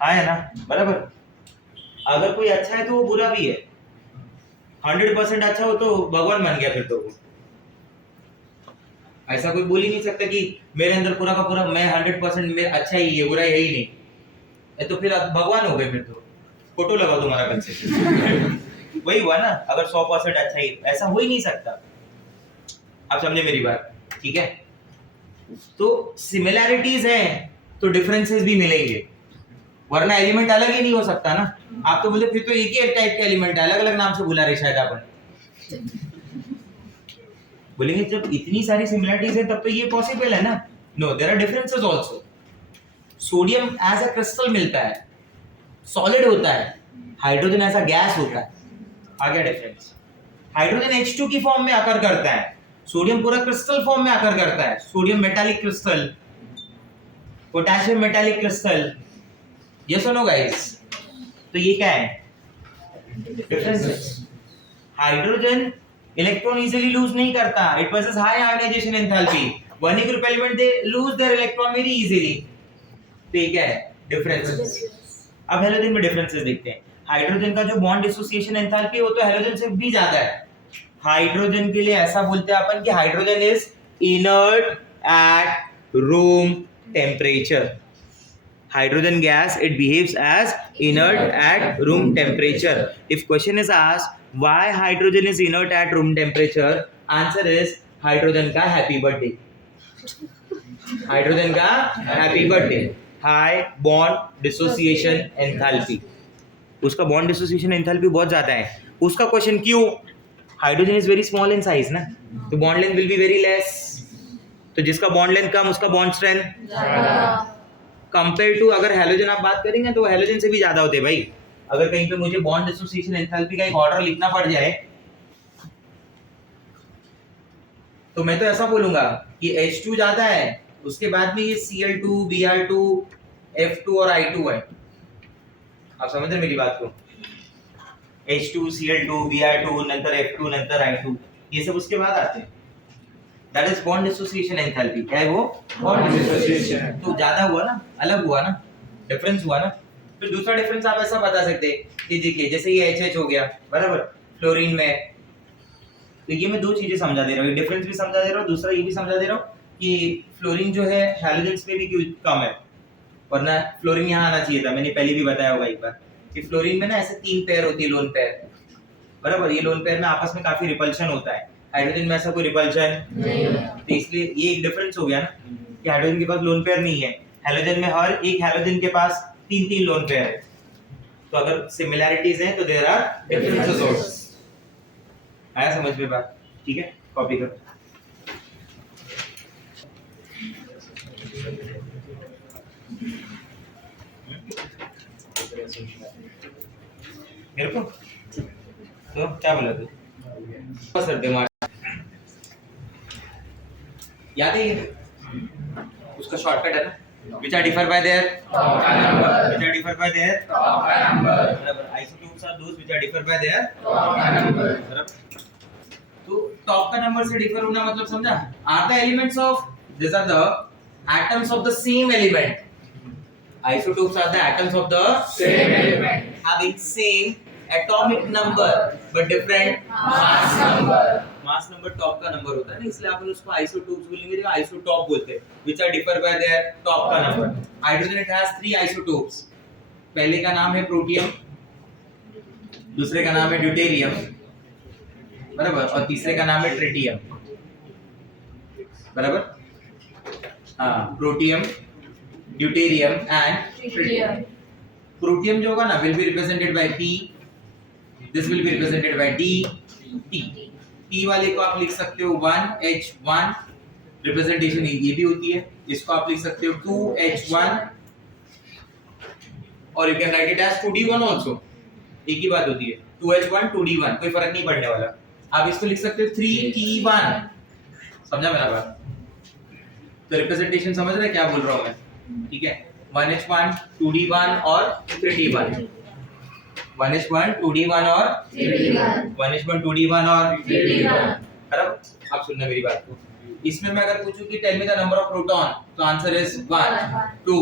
आया ना? बराबर। अगर कोई अच्छा है तो वो बुरा भी है, 100% अच्छा हो तो भगवान बन गया फिर तो वो। ऐसा कोई बोल ही नहीं सकता कि मेरे अंदर पूरा का पूरा मैं 100% मेरा अच्छा ही है, बुरा है ही नहीं, तो फिर भगवान हो गए फिर तो। फोटो लगाओ तुम्हारा कल से। वही हुआ ना, अगर 100% अच्छा ही, ऐसा हो ही नहीं सकता। आप समझे मेरी बात? ठीक है, तो सिमिलैरिटीज है तो डिफरेंसेस भी मिलेंगे, वरना एलिमेंट अलग ही नहीं हो सकता ना। आप तो बोले फिर तो एक ही टाइप के एलिमेंट है, अलग अलग नाम से बुला रहे शायद अपन। बोलेंगे जब इतनी सारी सिमिलरिटीज है तब तो ये पॉसिबल है ना, no, there are differences also. Sodium as a crystal मिलता है, सॉलिड होता है. हाइड्रोजन ऐसा गैस होता है. आ गया डिफरेंस. हाइड्रोजन H2 की फॉर्म में आकर करता है, सोडियम पूरा क्रिस्टल फॉर्म में आकर करता है. Sodium metallic crystal, potassium metallic crystal. Yes और नो गाइस? तो ये क्या है? Differences. Hydrogen electron easily lose नहीं करता. It possesses high ionisation enthalpy. One group element they lose their electron very easily. तो ये क्या है? डिफरेंसेस. अब हैलोजन में डिफरेंसेस देखते हैं. हाइड्रोजन का जो बॉन्ड डिसोसिएशन एंथैल्पी वो तो हैलोजन से भी ज्यादा है. हाइड्रोजन के लिए ऐसा बोलते हैं अपन कि hydrogen is inert at room temperature. Hydrogen gas, it behaves as inert at room temperature. If question is asked why hydrogen is inert at room temperature, answer is hydrogen का happy birthday. Hydrogen का happy birthday. High bond dissociation enthalpy. उसका bond dissociation enthalpy बहुत ज़्यादा है. उसका question क्यों? Hydrogen is very small in size ना, तो bond length will be very less. तो जिसका bond length कम उसका bond strength कंपेयर टू. अगर हैलोजन आप बात करेंगे तो हैलोजन से भी ज्यादा होते हैं भाई. अगर कहीं पे मुझे बॉन्ड डिसोसिएशन एंथैल्पी का एक ऑर्डर लिखना पड़ जाए तो मैं तो ऐसा बोलूंगा कि H2 ज्यादा है, उसके बाद में ये Cl2, Br2, F2 और I2 है. आप समझ रहे मेरी बात को? H2, Cl2, Br2, नंतर F2, नंतर I2, ये सब उसके बाद आते हैं. That is bond dissociation enthalpy. क्या है वो? Bond dissociation. तो ज्यादा हुआ ना, अलग हुआ ना, डिफरेंस हुआ ना. फिर दूसरा डिफरेंस आप ऐसा बता सकते हैं कि देखिए जैसे ये HH हो गया बराबर फ्लोरीन में. तो ये मैं दो चीजें समझा दे रहा हूँ, डिफरेंस भी समझा दे रहा हूँ, दूसरा ये भी समझा दे रहा हूँ कि फ्लोरीन जो है हैलोजन्स में भी क्यों कम है, वरना फ्लोरीन यहाँ आना चाहिए था. मैंने पहले भी बताया होगा एक बार कि फ्लोरीन में ना ऐसे 3 पेयर होती है, लोन पेयर बराबर. ये लोन पेयर में आपस में काफी रिपल्शन होता है. हाइड्रोजन में ऐसा कोई रिपल्शन नहीं है. तो इसलिए ये एक डिफरेंस हो गया ना कि हाइड्रोजन के पास लोन पेयर नहीं है. हैलोजन में हर एक हैलोजन के पास 3-3 लोन पेयर है. तो अगर सिमिलैरिटीज हैं तो देयर आर डिफरेंसेस आल्सो. आया समझ में बात? ठीक है, कॉपी कर. मेरे को तो क्या बोला तू? सर दिमाग याद है ये? उसका शॉर्टकट है ना, which are differ by their top number. Which are differ by their top number. Isotopes are those which are differ by their top number. तो टॉप का नंबर से डिफर होना मतलब समझा? Are the elements of these are the atoms of the same element. Isotopes are the atoms of the same element having same atomic number but different mass number. Mass number top का number होता है ना, इसलिए अपन उसको isotopes बोलेंगे. Isotope बोलते हैं which are differ by their top का number. Hydrogen it has 3 isotopes. पहले का नाम है प्रोटियम, दूसरे का नाम है ड्यूटेरियम बराबर, और तीसरे का नाम है ट्रिटियम बराबर. हाँ, protium, deuterium and tritium. Protium जो होगा ना will be represented by P, this will be represented by D, T. P वाले को आप लिख सकते हो 1H1, रिप्रेजेंटेशन ये भी होती है. इसको आप लिख सकते हो 2H1 और you can write it as 2D1 also. एक ही बात होती है, 2H1 2D1, कोई फर्क नहीं पड़ने वाला. आप इसको लिख सकते हो 3T1. समझा मेरा बात? तो रिप्रेजेंटेशन समझ रहे हैं क्या बोल रहा हूं मैं? ठीक है, 1H1 2D1 और 3T1. 1H1 2D1 और 3D1. 1H1 2D1 और 3D1 बराबर. आप सुनना मेरी बात को. इसमें मैं अगर पूछूं कि tell me the number of proton, तो आंसर इज 1 2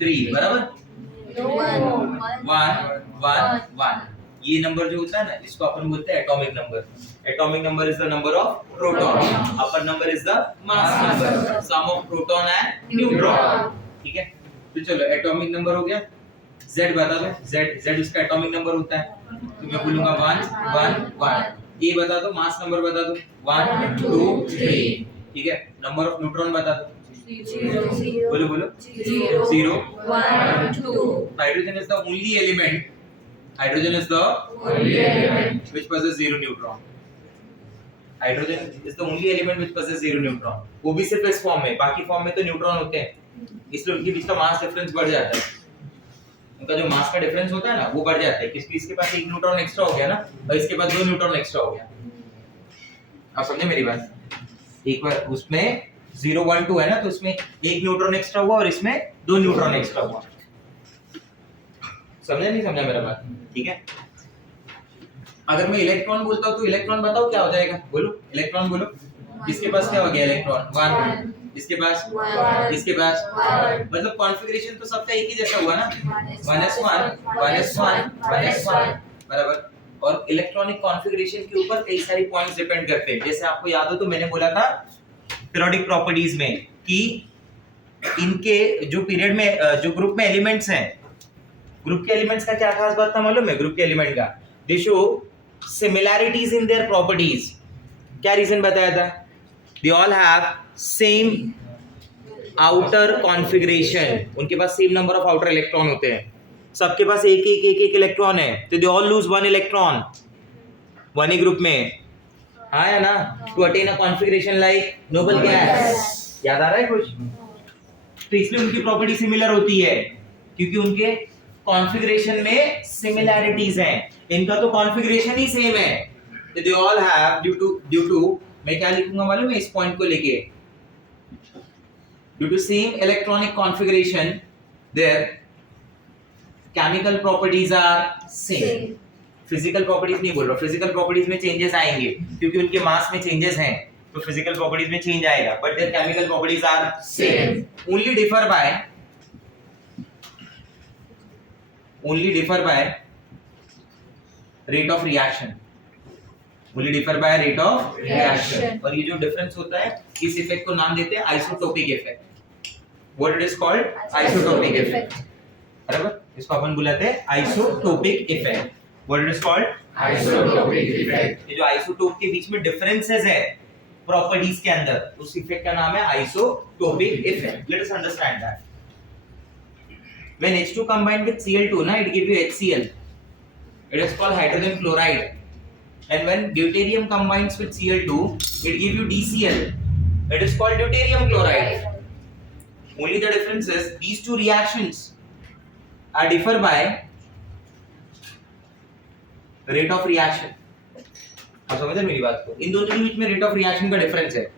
3 बराबर. 1 1 ये नंबर जो होता है ना, इसको अपन बोलते हैं atomic number. Atomic number is the number of proton. Upper number is the mass number, sum of proton and neutron. ठीक है, तो चलो एटॉमिक नंबर हो गया. Z बता दो. Z उसका एटॉमिक नंबर होता है, तो मैं बोलूंगा 1 1 1. A बता दो, मास नंबर बता दो 1 2 3. ठीक है, नंबर ऑफ न्यूट्रॉन बता दो. 0 बोलो बोलो 0 1 2. Hydrogen is the only element which possesses 0 neutron. Hydrogen is the only element which possesses zero neutron, वो भी सिर्फ इस फॉर्म में, बाकी फॉर्म में तो न्यूट्रॉन होते हैं, इसलिए उनके बीच का मास डिफरेंस बढ़ जाता है, उनका जो मास का डिफरेंस होता है ना वो बढ़ जाता है, किसकी इसके पास एक न्यूट्रॉन एक्स्ट्रा हो गया ना और इसके पास दो न्यूट्रॉन एक्स्ट्रा हो गया। आप समझे मेरी बात? एक बार उसमें 0 1 2 है ना, तो उसमें एक न्यूट्रॉन एक्स्ट्रा हुआ और इसमें दो न्यूट्रॉन एक्स्ट्रा हुआ। समझा नहीं समझा मेरा बात? ठीक है। अगर मैं इलेक्ट्रॉन बोलता हूं तो इलेक्ट्रॉन बताओ क्या हो जाएगा, बोलो इलेक्ट्रॉन बोलो। इसके पास क्या हो गया इलेक्ट्रॉन 1, इसके पास इसके पास, मतलब कॉन्फ़िगरेशन तो सबका एक ही जैसा हुआ ना, 1s1 1s1 1s1 बराबर। और इलेक्ट्रॉनिक कॉन्फ़िगरेशन के ऊपर कई सारी पॉइंट्स डिपेंड करते हैं, जैसे आपको याद हो तो मैंने बोला था पीरियोडिक प्रॉपर्टीज में कि इनके जो पीरियड में जो ग्रुप में एलिमेंट्स हैं, ग्रुप के एलिमेंट्स का क्या खास बात था मालूम है? ग्रुप के एलिमेंट का they show similarities in their properties. क्या रीजन बताया था? They all have same outer configuration, उनके पास same number of outer electron होते हैं, सबके पास एक इलेक्ट्रॉन है, तो they all lose one electron one ही ग्रुप में, हाँ या ना? To attain a configuration like noble gas. याद आ रहा है कुछ? तो इसलिए उनकी प्रॉपर्टी सिमिलर होती है क्योंकि उनके कॉन्फ़िगरेशन में सिमिलैरिटीज हैं। इनका तो कॉन्फ़िगरेशन ही सेम है, तो they all have due to मैं क्या लिखूंगा मालूम है इस पॉइंट को लेके? Due to same electronic configuration their chemical properties are same. Physical properties नहीं बोल रहा, फिजिकल प्रॉपर्टीज में चेंजेस आएंगे क्योंकि उनके मास में चेंजेस हैं, तो फिजिकल प्रॉपर्टीज में चेंज आएगा, but their chemical properties are same. Only differ by rate of reaction, only differ by rate of reaction. और ये जो डिफरेंस होता है इस इफेक्ट को नाम देते हैं isotopic effect. What it is called? Isotopic effect, बराबर। इसको अपन बुलाते हैं isotopic effect. What it is called? Isotopic effect. ये जो आइसोटोप के बीच में डिफरेंसेस है प्रॉपर्टीज के अंदर, उस इफेक्ट का नाम है isotopic effect. Let us understand that. When H2 combined with Cl2 na, it gives you HCl, it is called hydrogen chloride. And when deuterium combines with Cl2, it gives you DCl, it is called deuterium chloride. Only the difference is these two reactions are differ by rate of reaction. आप समझ रहे मेरी बात को? इन दोनों के बीच में rate of reaction का डिफरेंस है।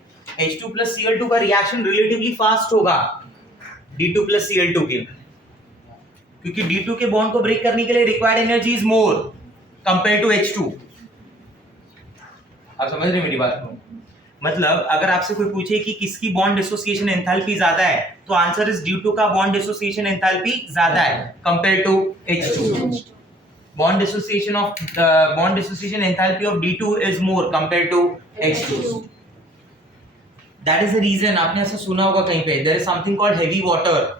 H2 plus Cl2 का रिएक्शन रिलेटिवली फास्ट होगा D2 plus Cl2 के, क्योंकि D2 के बॉन्ड को ब्रेक करने के लिए required energy is more compare to H2। आप समझ रहे मेरी बात को? मतलब अगर आपसे कोई पूछे कि किसकी बॉन्ड डिसोसिएशन एंथैल्पी ज्यादा है, तो आंसर इज D2 का बॉन्ड डिसोसिएशन एंथैल्पी ज्यादा है compare to H2। Bond dissociation enthalpy of D2 is more compare to H2। That is the reason, आपने ऐसा सुना होगा कहीं पे, there is something called heavy water.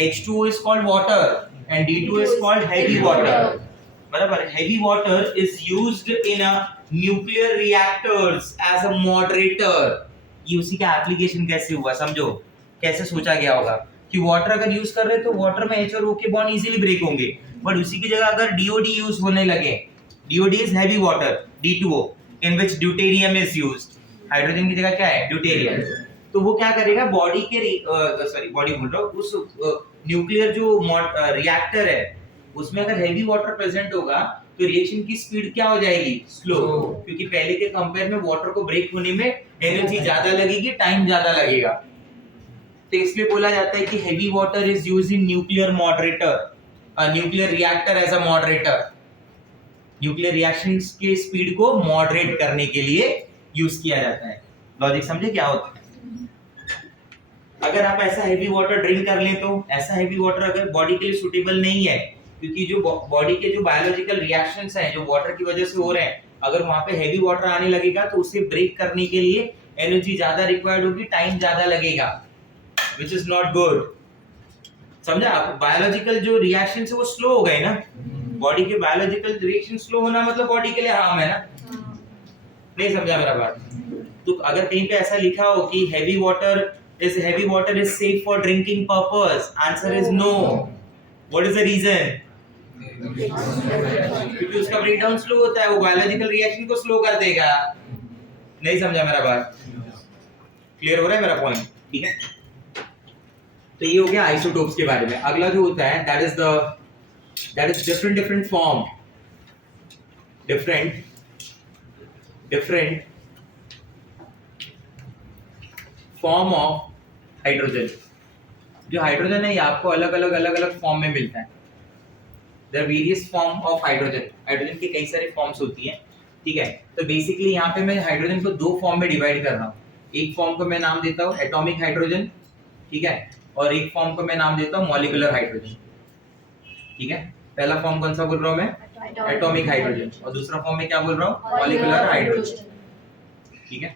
H2 is called water and D2 is called heavy water. बराबर। Heavy water is used in a nuclear reactors as a moderator. ये उसी का एप्लीकेशन कैसे हुआ समझो, कैसे सोचा गया होगा कि वाटर अगर यूज कर रहे हैं तो वाटर में H और O के बॉन्ड इजीली ब्रेक होंगे, बट उसी की जगह अगर DOD यूज होने लगे, DOD is heavy water D2O in which deuterium is used, hydrogen की जगह क्या है? ड्यूटेरियम। तो वो क्या करेगा, बॉडी बोल रहा हूँ, उस न्यूक्लियर जो रिएक्टर है उसमें अगर हेवी वाटर प्रेजेंट होगा तो रिएक्शन की स्पीड क्या हो जाएगी? स्लो, क्योंकि पहले के कंपेयर में वाटर को ब्रेक होने में एनर्जी ज्यादा लगेगी, टाइम ज्यादा लगेगा। तो इसलिए बोला जाता है कि heavy water is used in nuclear moderator, nuclear reactor as a moderator. Nuclear reactions के स्पीड को मॉडरेट करने के लिए यूज किया जाता है। लॉजिक समझे क्या होता है? अगर आप ऐसा हेवी वाटर ड्रिंक कर लें तो ऐसा हेवी वाटर अगर बॉडी के लिए सुटेबल नहीं है, क्योंकि जो बॉडी के जो बायोलॉजिकल रिएक्शंस हैं जो वाटर की वजह से हो रहे हैं, अगर वहां पे हेवी वाटर आने लगेगा तो उसे ब्रेक करने के लिए एनर्जी ज्यादा रिक्वायर्ड होगी, टाइम ज्यादा लगेगा, व्हिच इज नॉट गुड। समझा? आप बायोलॉजिकल जो रिएक्शंस है वो स्लो हो गए ना, बॉडी के बायोलॉजिकल रिएक्शन स्लो होना मतलब बॉडी के लिए हार्म है ना। नहीं समझा मेरा बात? तो अगर कहीं पे ऐसा लिखा हो कि heavy water is safe for drinking purpose, answer is no. What is the reason? क्योंकि उसका ब्रेकडाउन स्लो होता है, वो बायोलॉजिकल रिएक्शन को स्लो कर देगा। नहीं समझा मेरा बात? क्लियर हो रहा है मेरा पॉइंट? ठीक है, तो ये हो गया आइसोटोप्स के बारे में। अगला जो होता है that is different form, different form of hydrogen. जो हाइड्रोजन है ये आपको अलग अलग फॉर्म में मिलता है। There various form of hydrogen. Hydrogen की कई सारी फॉर्म्स होती हैं, ठीक है। तो बेसिकली यहाँ पे मैं हाइड्रोजन को दो फॉर्म में डिवाइड कर रहा हूँ। एक फॉर्म को मैं नाम देता हूँ एटॉमिक हाइड्रोजन, ठीक है, और एक फॉर्म को मैं नाम देता हूँ मॉलिक्यूलर हाइड्रोजन, ठीक है। पहला फॉर्म कौन सा बोल रहा हूँ मैं? Atomic hydrogen. और दूसरा फॉर्म में क्या बोल रहा हूँ? मॉलिक्यूलर हाइड्रोजन, ठीक है।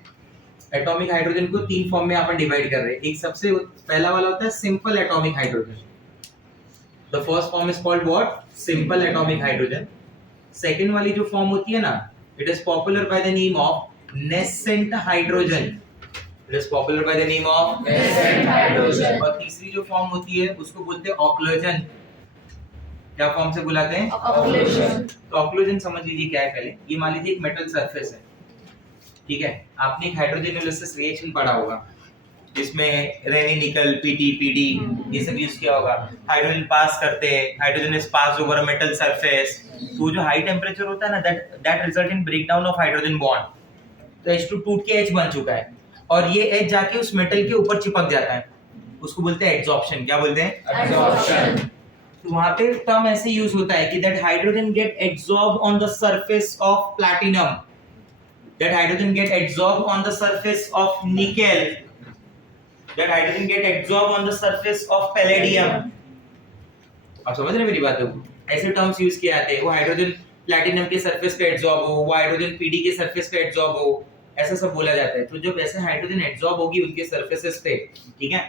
एटॉमिक हाइड्रोजन को तीन फॉर्म में अपन डिवाइड कर रहे हैं। एक सबसे पहला वाला होता है simple atomic hydrogen. The first form is called what? Simple atomic hydrogen. Second वाली जो फॉर्म होती है ना, it is popular by the name of nascent hydrogen. It is popular by the name of nascent hydrogen. और तीसरी जो form होती है उसको बोलते हैं ऑक्लोजन। क्या फॉर्म से बुलाते हैं? ऑक्लोजन। तो ऑक्लोजन समझ लीजिए क्या है पहले। ये मान लीजिए एक मेटल सरफेस है, ठीक है। आपने एक हाइड्रोजन रिएक्शन पढ़ा होगा जिसमें रेनी निकल पीटी पीडी ये सब यूज किया होगा। हाइड्रोजन पास करते हैं, hydrogen is passed over a metal surface. तो जो हाई टेंपरेचर होता है ना, that result in breakdown of hydrogen bond. तो H2 टूट के H बन चुका है और ये H जाके उस मेटल के ऊपर चिपक जाता है, उसको बोलते हैं एड्सॉर्प्शन। क्या बोलते हैं? एड्सॉर्प्शन। तो वहां पे टर्म ऐसे यूज होता है कि that hydrogen get absorb on the surface of platinum, that hydrogen get absorbed on the surface of nickel, that hydrogen get absorbed on the surface of palladium। आप समझ रहे मेरी बात को? ऐसे टर्म्स यूज किए जाते हैं। वो हाइड्रोजन प्लैटिनम के सरफेस पे एब्सॉर्ब हो, वो हाइड्रोजन पीडी के सरफेस पे एब्सॉर्ब हो, ऐसा सब बोला जाता है। तो जब ऐसे हाइड्रोजन एब्सॉर्ब होगी उनके सरफेसेस पे, ठीक है,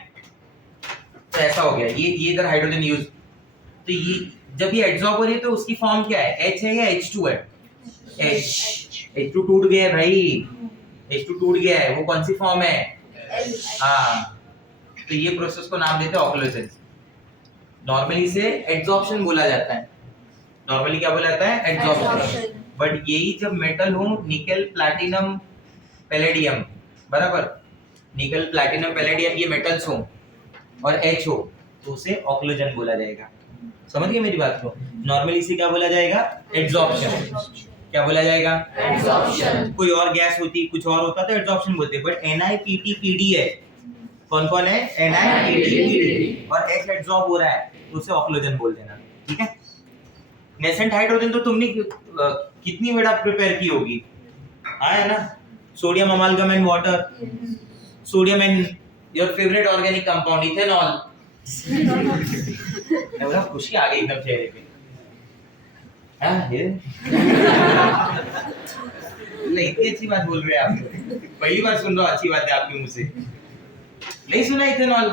तो ऐसा हो गया। ये इधर हाइड्रोजन यूज। तो ये जब ये एब्सॉर्ब हो रही है तो उसकी फॉर्म क्या है? H है या H2 है? H2 टूट गया है भाई, H2 टूट गया है। वो कौन सी फॉर्म है? हाँ, तो ये प्रोसेस को नाम देते हैं ऑक्लोजन। नॉर्मली इसे एड्सॉर्प्शन बोला जाता है। नॉर्मली क्या बोला जाता है? एड्सॉर्प्शन। बट यही जब मेटल हो, निकल प्लैटिनम पैलेडियम, बराबर, निकल प्लैटिनम पैलेडियम ये मेटल्स हो और H हो, तो उसे ऑक्लोजन बोला जाएगा। समझ गए मेरी बात को? नॉर्मली इसे क्या बोला जाएगा? एड्सॉर्प्शन। क्या बोला जाएगा? एड्सॉर्प्शन। कोई और गैस होती, कुछ और होता तो एड्सॉर्प्शन बोलते, बट NiPT_PD है। कौन कौन है? NiPT_PD और H एड्सॉर्ब हो रहा है तो उसे ऑक्लोजन बोल देना, ठीक है। नेसेंट हाइड्रोजन तो तुमने कितनी बड़ा प्रिपेयर की होगी, हाँ है ना? Sodium अमालगम and water, sodium and your favourite organic compound ethanol. बोला खुशी आ गई एकदम चेहरे पे। इतनी अच्छी बात बोल रहे हैं आप, पहली बार सुन रहा हूँ अच्छी बात है आपके मुंह से। नहीं सुना इथेनॉल?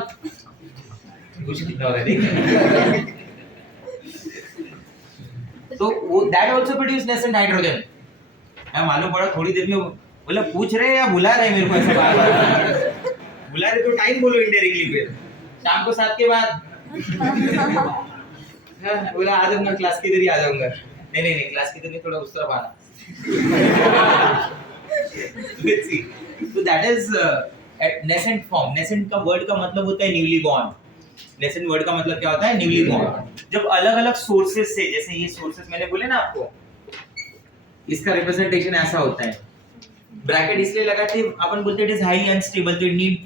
कुछ कितना हो रहा है देखिए। तो वो that also produce nascent hydrogen. मैं मालूम पड़ा थोड़ी देर में बोला पूछ रहे या बुला रहे मेरे को ऐसे बार-बार। बुला रहे तो टाइम बोलो इनडायरेक्टली, फिर शाम को 7 के बाद बोला आ जाऊंगा क्लास की इधर ही आ जाऊंगा। नहीं क्लास की इधर नहीं, थोड़ा उस तरफ आना। Let's see. So that is nascent form. Nascent का वर्ड का मतलब होता है न्यूली बॉर्न। नेसेंट वर्ड का मतलब क्या होता है? Newly born. जब अलग अलग सोर्सेस से, जैसे ये सोर्सेस मैंने बोले ना आपको, इसका रिप्रेजेंटेशन ऐसा होता है। ब्रैकेट इसलिए लगाते हैं, अपन बोलते हैं इट इज हाईली अनस्टेबल, तो नीड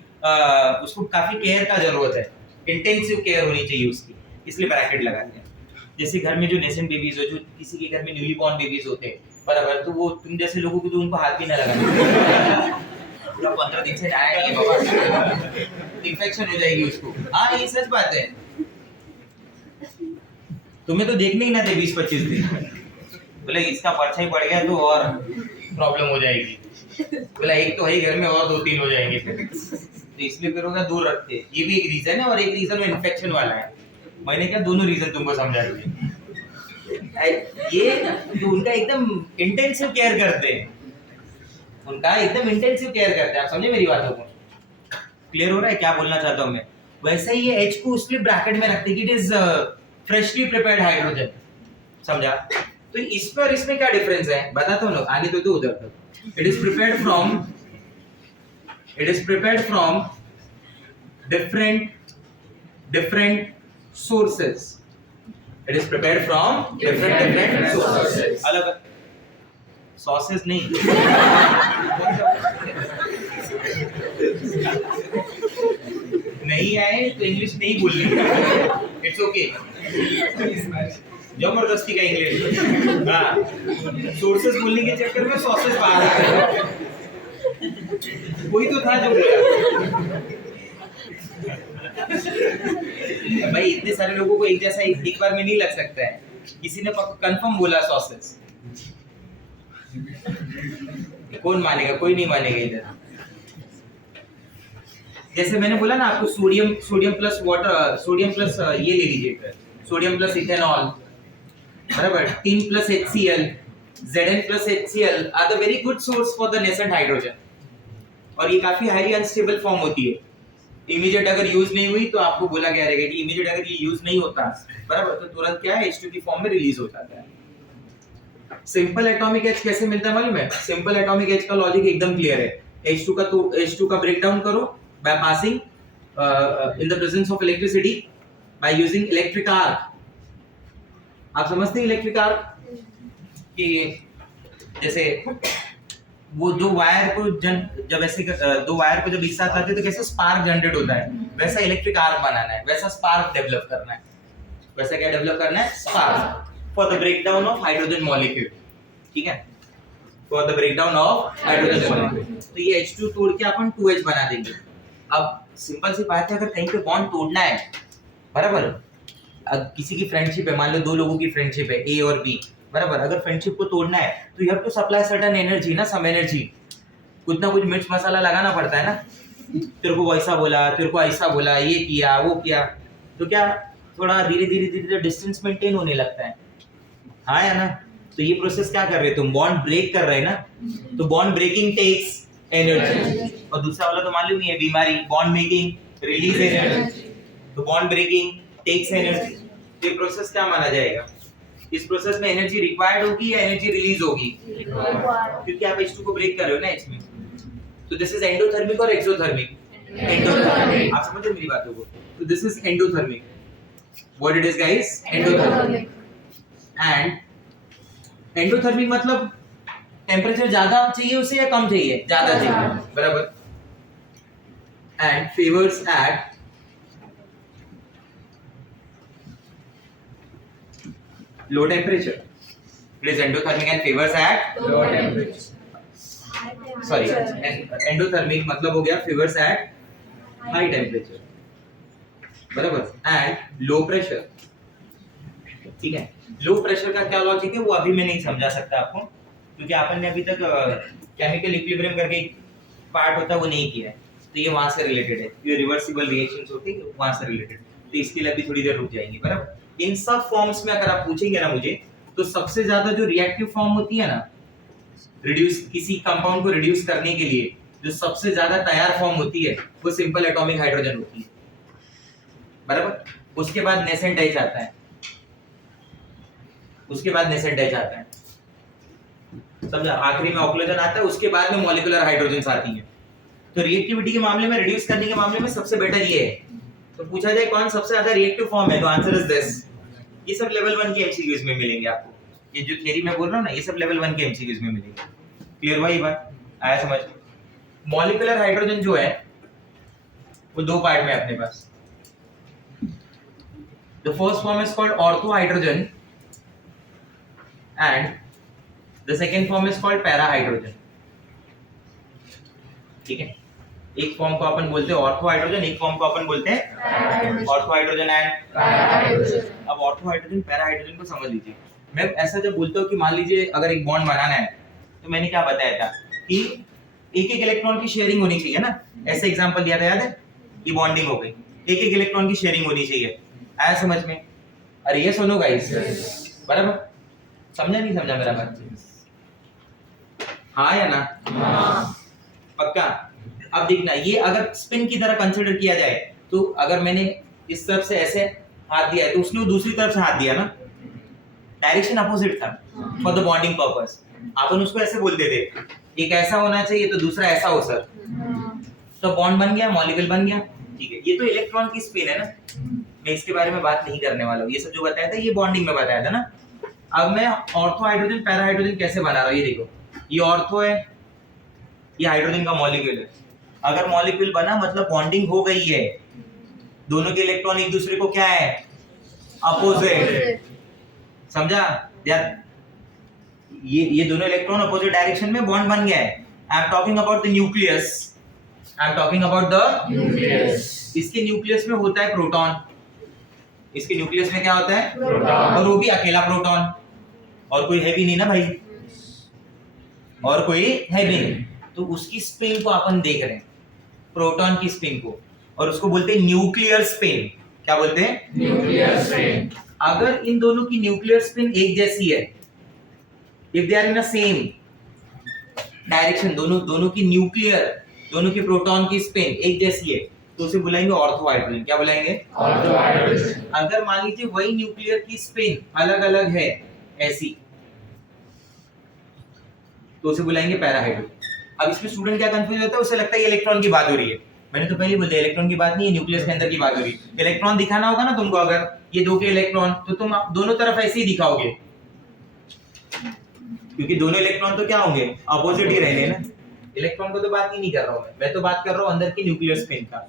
उसको काफी केयर का जरूरत है, इंटेंसिव केयर होनी चाहिए उसकी, इसलिए ब्रैकेट लगाते हैं। जैसे घर में जो नेसेंट बेबीज हो, जो किसी के घर में न्यूली बॉर्न बेबीज होते हैं, बराबर, तो वो तुम जैसे लोगों को तो उनको हाथ भी ना लगाना। पूरा 15 दिन से आया नहीं बाबा, इन्फेक्शन हो जाएगी उसको। हाँ ये सच बात है, तुम्हें तो देखने ही ना थे 20-25 दिन। बोले इसका परछाई पड़ गया तो और प्रॉब्लम हो जाएगी। बोला एक तो है घर में और 2-3 हो जाएंगे फिर, तो इसलिए फिर होगा दूर रखते हैं। ये भी एक रीजन है, और एक रीजन में इन्फेक्शन वाला है। मैंने क्या दोनों रीजन तुमको समझा दिए। ये तो उनका एकदम इंटेंसिव केयर करते हैं, उनका एकदम इंटेंसिव केयर करते हैं। आप समझे मेरी बातों को? क्लियर हो रहा है क्या बोलना चाहता हूँ मैं? वैसे ही ये H को इसलिए ब्रैकेट में रखते हैं कि it is freshly prepared hydrogen. समझा? तो इस पर इसमें क्या डिफरेंस है बताता हूँ ना, आने तो दो उधर तक। It is prepared from It is prepared from different sources. It is prepared from different sources. अलग sources नहीं. नहीं आए तो इंग्लिश नहीं बोलनी. It's okay. जबरदस्ती का इंग्लिश. हाँ. Sources बोलने के चक्कर में sources बाहर आ गए. कोई तो था जो बोला. भाई इतने सारे लोगों को एक जैसा एक बार में नहीं लग सकता है. किसी ने कंफर्म बोला सॉसेस. कौन मानेगा? कोई नहीं मानेगा इधर. जैसे मैंने बोला ना आपको sodium plus water, sodium plus ये ले लीजिए, सोडियम प्लस इथेनॉल बराबर 3 plus HCl, Zn plus HCl are the very good source for the nascent hydrogen. और ये काफी हाईली अनस्टेबल फॉर्म होती है. इमीडिएट अगर यूज नहीं हुई तो आपको बोला गया रहेगा कि इमीडिएट अगर ये यूज नहीं होता बराबर तो तुरंत क्या है H2 की फॉर्म में रिलीज हो जाता है. सिंपल एटॉमिक एज कैसे मिलता है मालूम है? सिंपल एटॉमिक एज का लॉजिक एकदम क्लियर है. H2 का ब्रेक डाउन करो by passing in the presence of electricity by using electric arc. आप समझते हैं इलेक्ट्रिक आर्क कि जैसे वो दो वायर को जब ऐसे दो वायर को जब एक साथ लाते हैं तो कैसे स्पार्क जनरेट होता है, वैसा इलेक्ट्रिक आर्क बनाना है, वैसा स्पार्क डेवलप करना है. वैसा क्या डेवलप करना है? Spark for the breakdown of hydrogen molecule. ठीक है, for the breakdown of hydrogen molecule. तो ये H2 तोड़ के अपन 2H बना देंगे. अब सिंपल सी बात है, अगर कहीं पे बॉन्ड तोड़ना है बराबर, अब किसी की फ्रेंडशिप है, मान लो दो लोगों की फ्रेंडशिप है A और B बराबर, अगर फ्रेंडशिप को तोड़ना है तो you have to supply certain energy ना, सम एनर्जी. कुछ ना कुछ मिर्च मसाला लगाना पड़ता है ना. तेरे को वैसा बोला, तेरे को ऐसा बोला, ये किया वो किया, तो क्या थोड़ा धीरे धीरे डिस्टेंस मेंटेन होने लगता है. हाँ या ना? तो ये प्रोसेस क्या कर रहे हैं तुम? बॉन्ड ब्रेक कर रहे हैं ना. तो बॉन्ड ब्रेकिंग टेक्स एनर्जी. और दूसरा वाला तो मालूम ही है, बीमारी, बॉन्ड मेकिंग रिलीज एनर्जी. तो बॉन्ड ब्रेकिंग टेक्स एनर्जी. ये प्रोसेस क्या माना जाएगा? इस प्रोसेस में एनर्जी रिक्वायर्ड होगी या एनर्जी रिलीज होगी? क्योंकि आप H2 को ब्रेक कर रहे हो ना H में. तो दिस इज एंडोथर्मिक और एक्सोथर्मिक? एंडोथर्मिक. आप समझ रहे मेरी बातों को? तो this is endothermic. What it is guys? Endothermic. And endothermic मतलब टेंपरेचर ज्यादा चाहिए उसे या कम चाहिए? ज्यादा चाहिए बराबर. And favours at low temperature. It is endothermic and favors at low temperature. Sorry, endothermic मतलब हो गया favors at high temperature. बराबर. and low pressure. ठीक है. low pressure का क्या लॉजिक है वो अभी मैं नहीं समझा सकता आपको, क्योंकि आपन ने अभी तक केमिकल इक्विलिब्रियम करके पार्ट होता है वो नहीं किया है. तो ये वहां से रिलेटेड है. ये रिवर्सिबल रिएक्शंस होती है वहां से रिलेटेड. तो इसके लिए अभी थोड़ी देर रुक जाएंगे बराबर. इन सब फॉर्म्स में अगर आप पूछेंगे ना मुझे, तो सबसे ज्यादा जो रिएक्टिव फॉर्म होती है ना, रिड्यूस किसी कंपाउंड को रिड्यूस करने के लिए जो सबसे ज्यादा तैयार फॉर्म होती है वो सिंपल एटॉमिक हाइड्रोजन होती है बराबर. उसके बाद नेसेंट H आता है. उसके बाद नेसेंट H आता है, समझा? आखिरी में ऑक्लोजन आता है, उसके बाद में मॉलिक्यूलर हाइड्रोजन्स आती हैं. तो रिएक्टिविटी के मामले में, रिड्यूस करने के मामले में सबसे बेटर ये है. तो पूछा जाए कौन सबसे ज्यादा रिएक्टिव फॉर्म है, तो आंसर इज दिस. ये सब लेवल 1 के एमसीक्यूज में मिलेंगे आपको. ये जो थ्योरी मैं बोल रहा हूं ना, ये सब लेवल 1 के एमसीक्यूज में मिलेंगे. क्लियर हुआ ये बात? आया समझ? मॉलिक्यूलर हाइड्रोजन जो है वो दो पार्ट में अपने पास. The first form is called ortho hydrogen and the second form is called para hydrogen. ठीक है. एक फॉर्म को अपन बोलते हैं ऑर्थो हाइड्रोजन, एक फॉर्म को अपन बोलते हैं ortho hydrogen and para hydrogen. अब ऑर्थो हाइड्रोजन पैरा हाइड्रोजन को समझ लीजिए. मैं ऐसा जब बोलता हूँ कि मान लीजिए अगर एक बॉन्ड बनाना है, तो मैंने क्या बताया था कि एक एक इलेक्ट्रॉन की शेयरिंग होनी चाहिए ना. ऐसे एग्जांपल दिया था, याद है? ये बॉन्डिंग हो गई, एक एक इलेक्ट्रॉन की शेयरिंग होनी चाहिए. आया समझ में? अरे ये सुनो गाइस, बराबर? समझा नहीं समझा मेरा बात? हाँ या ना? हाँ. पक्का? अब देखना, ये अगर स्पिन की तरह कंसीडर किया जाए, तो अगर मैंने इस तरफ से ऐसे हाथ दिया है तो उसने दूसरी तरफ से हाथ दिया ना, डायरेक्शन अपोजिट था फॉर द बॉन्डिंग पर्पस. अपन उसको ऐसे बोलते थे, एक ऐसा होना चाहिए तो दूसरा ऐसा हो सर. तो बॉन्ड बन गया, मॉलिक्यूल बन गया, ठीक है। ये तो इलेक्ट्रॉन की स्पिन है ना, मैं इसके बारे में बात नहीं करने वाला हूँ। ये सब जो बताया था ये बॉन्डिंग में बताया था ना। अब मैं ऑर्थो हाइड्रोजन पैरा हाइड्रोजन कैसे बना रहा हूँ, ये देखो, ये ऑर्थो है, ये हाइड्रोजन का मॉलिक्यूल है। अगर मॉलिक्यूल बना मतलब बॉन्डिंग हो गई है, दोनों के इलेक्ट्रॉन एक दूसरे को क्या है, अपोजिट, समझा यार। ये दोनों इलेक्ट्रॉन अपोजिट डायरेक्शन में बॉन्ड बन गया है। I am talking about the nucleus, I am talking about the nucleus. इसके न्यूक्लियस में होता है प्रोटॉन, इसके न्यूक्लियस में क्या होता है, प्रोटॉन, और वो भी अकेला प्रोटॉन, और कोई है भी नहीं ना भाई, और कोई है भी नहीं। तो उसकी स्पिन को अपन देख रहे हैं, प्रोटॉन की स्पिन को, और उसको बोलते हैं न्यूक्लियर स्पिन। क्या बोलते हैं, न्यूक्लियर स्पिन। अगर इन दोनों की न्यूक्लियर स्पिन एक जैसी है, if they are in a same direction, दोनों की न्यूक्लियर, दोनों की प्रोटॉन की स्पिन एक जैसी है, तो उसे बुलाएंगे ऑर्थो हाइड्रोजन। क्या बुलाएंगे, ऑर्थो हाइड्रोजन। अगर मान लीजिए वही न्यूक्लियर की स्पिन अलग अलग है ऐसी, तो उसे बुलाएंगे पैरा हाइड्रोजन। अब इसमें स्टूडेंट क्या कंफ्यूज होता है, उसे लगता है ये इलेक्ट्रॉन की बात हो रही है। मैंने तो पहले बोल दिया इलेक्ट्रॉन की बात नहीं है, न्यूक्लियस के अंदर की बात हो रही है। इलेक्ट्रॉन दिखाना होगा ना तुमको, अगर ये दो के इलेक्ट्रॉन, तो तुम दोनों तरफ ऐसे ही दिखाओगे, क्योंकि दोनों इलेक्ट्रॉन तो क्या होंगे, अपोजिट ही रहेंगे ना। इलेक्ट्रॉन को तो बात ही नहीं कर रहा हूं मैं तो बात कर रहा हूं अंदर की न्यूक्लियर स्पिन का।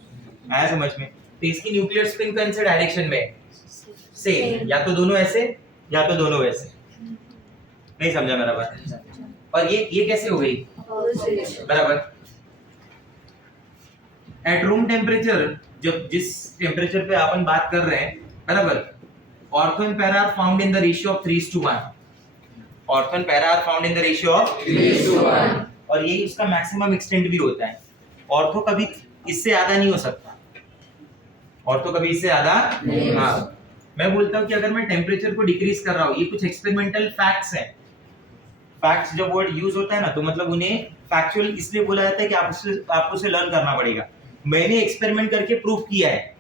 आया समझ में? तो इसकी न्यूक्लियर स्पिन कौन से डायरेक्शन में, सेम, या तो दोनों ऐसे या तो दोनों वैसे। नहीं समझा मेरा बात? और ये कैसे हो गई, बराबर। एट रूम टेम्परेचर, जब जिस टेम्परेचर पे अपन बात कर रहे हैं, बराबर, ortho and para are found in the ratio of 3:1। Ortho and para are found in the ratio of 3:1, और यही उसका मैक्सिमम एक्सटेंट भी होता है। ऑर्थो कभी इससे ज्यादा नहीं हो सकता, ऑर्थो कभी इससे ज्यादा नहीं। हाँ, मैं बोलता हूँ कि अगर मैं टेम्परेचर को डिक्रीज कर रहा हूँ, ये कुछ एक्सपेरिमेंटल फैक्ट्स हैं। फैक्ट्स जब वर्ड यूज होता है ना, तो मतलब उन्हें फैक्चुअल इसलिए बोला जाता है कि आपको उसे लर्न करना पड़ेगा। मैंने एक्सपेरिमेंट करके प्रूव किया है,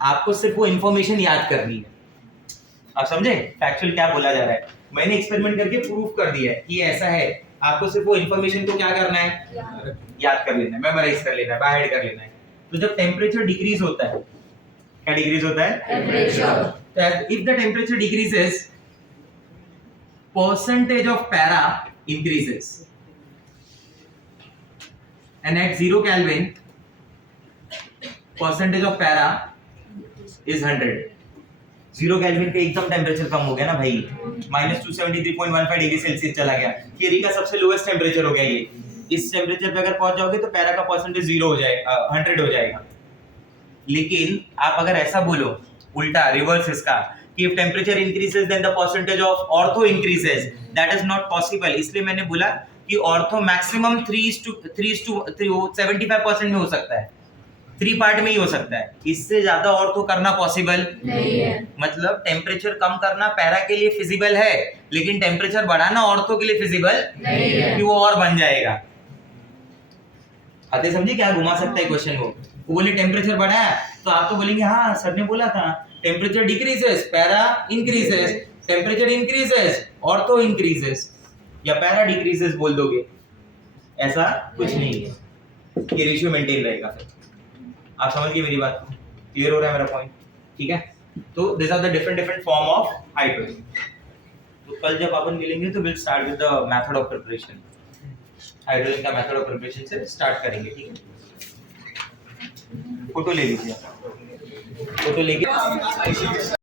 आपको सिर्फ वो इंफॉर्मेशन याद करनी है। आप समझे फैक्चुअल क्या बोला जा रहा है? मैंने एक्सपेरिमेंट करके प्रूव कर दिया है कि ऐसा है, आपको सिर्फ वो इंफॉर्मेशन को क्या करना है, याद कर लेना है, मेमोराइज कर लेना है, बाय हेड कर लेना है। तो जब टेम्परेचर डिक्रीज होता है, क्या डिक्रीज होता है, temperature. If the temperature decreases, percentage of para increases, and at 0 Kelvin percentage of para is 100। 0 Kelvin पे एकदम टेम्परेचर कम हो गया ना भाई, -273.15 डिग्री सेल्सियस चला गया। थियरी का सबसे लोएस्ट टेम्परेचर हो गया ये। इस टेम्परेचर पे अगर पहुंच जाओगे तो पैरा का परसेंटेज 0 हो जाएगा, 100 हो जाएगा। लेकिन आप अगर ऐसा बोलो, उल्टा रिवर्स इसका, if temperature increases then the percentage of ortho increases, that is not possible। इसलिए मैंने बोला कि ortho maximum 75% में हो सकता है, 3 पार्ट में ही हो सकता है, इससे ज्यादा ortho करना पॉसिबल नहीं है। मतलब टेम्परेचर कम करना पैरा के लिए फिजिबल है, लेकिन टेम्परेचर बढ़ाना ortho के लिए फिजिबल नहीं है, कि वो और बन जाएगा। आते समझे क्या घुमा सकता है क्वेश्चन को। वो बोले टेम्परेचर बढ़ाया, तो आप तो बोलेंगे हाँ सर ने बोला था temperature decreases para increases, temperature increases ortho increases, या पैरा डिक्रीजेस बोल दोगे। ऐसा कुछ नहीं है, ये रेशियो मेंटेन रहेगा। फिर आप समझ गए मेरी बात, क्लियर हो रहा है मेरा पॉइंट? ठीक है। तो this are the different form of hydrogen. तो कल जब अपन मिलेंगे तो will start with the method of preparation. Hydrogen का मेथड ऑफ प्रिपरेशन से स्टार्ट करेंगे, ठीक है। फोटो ले लीजिए, फोटो लेके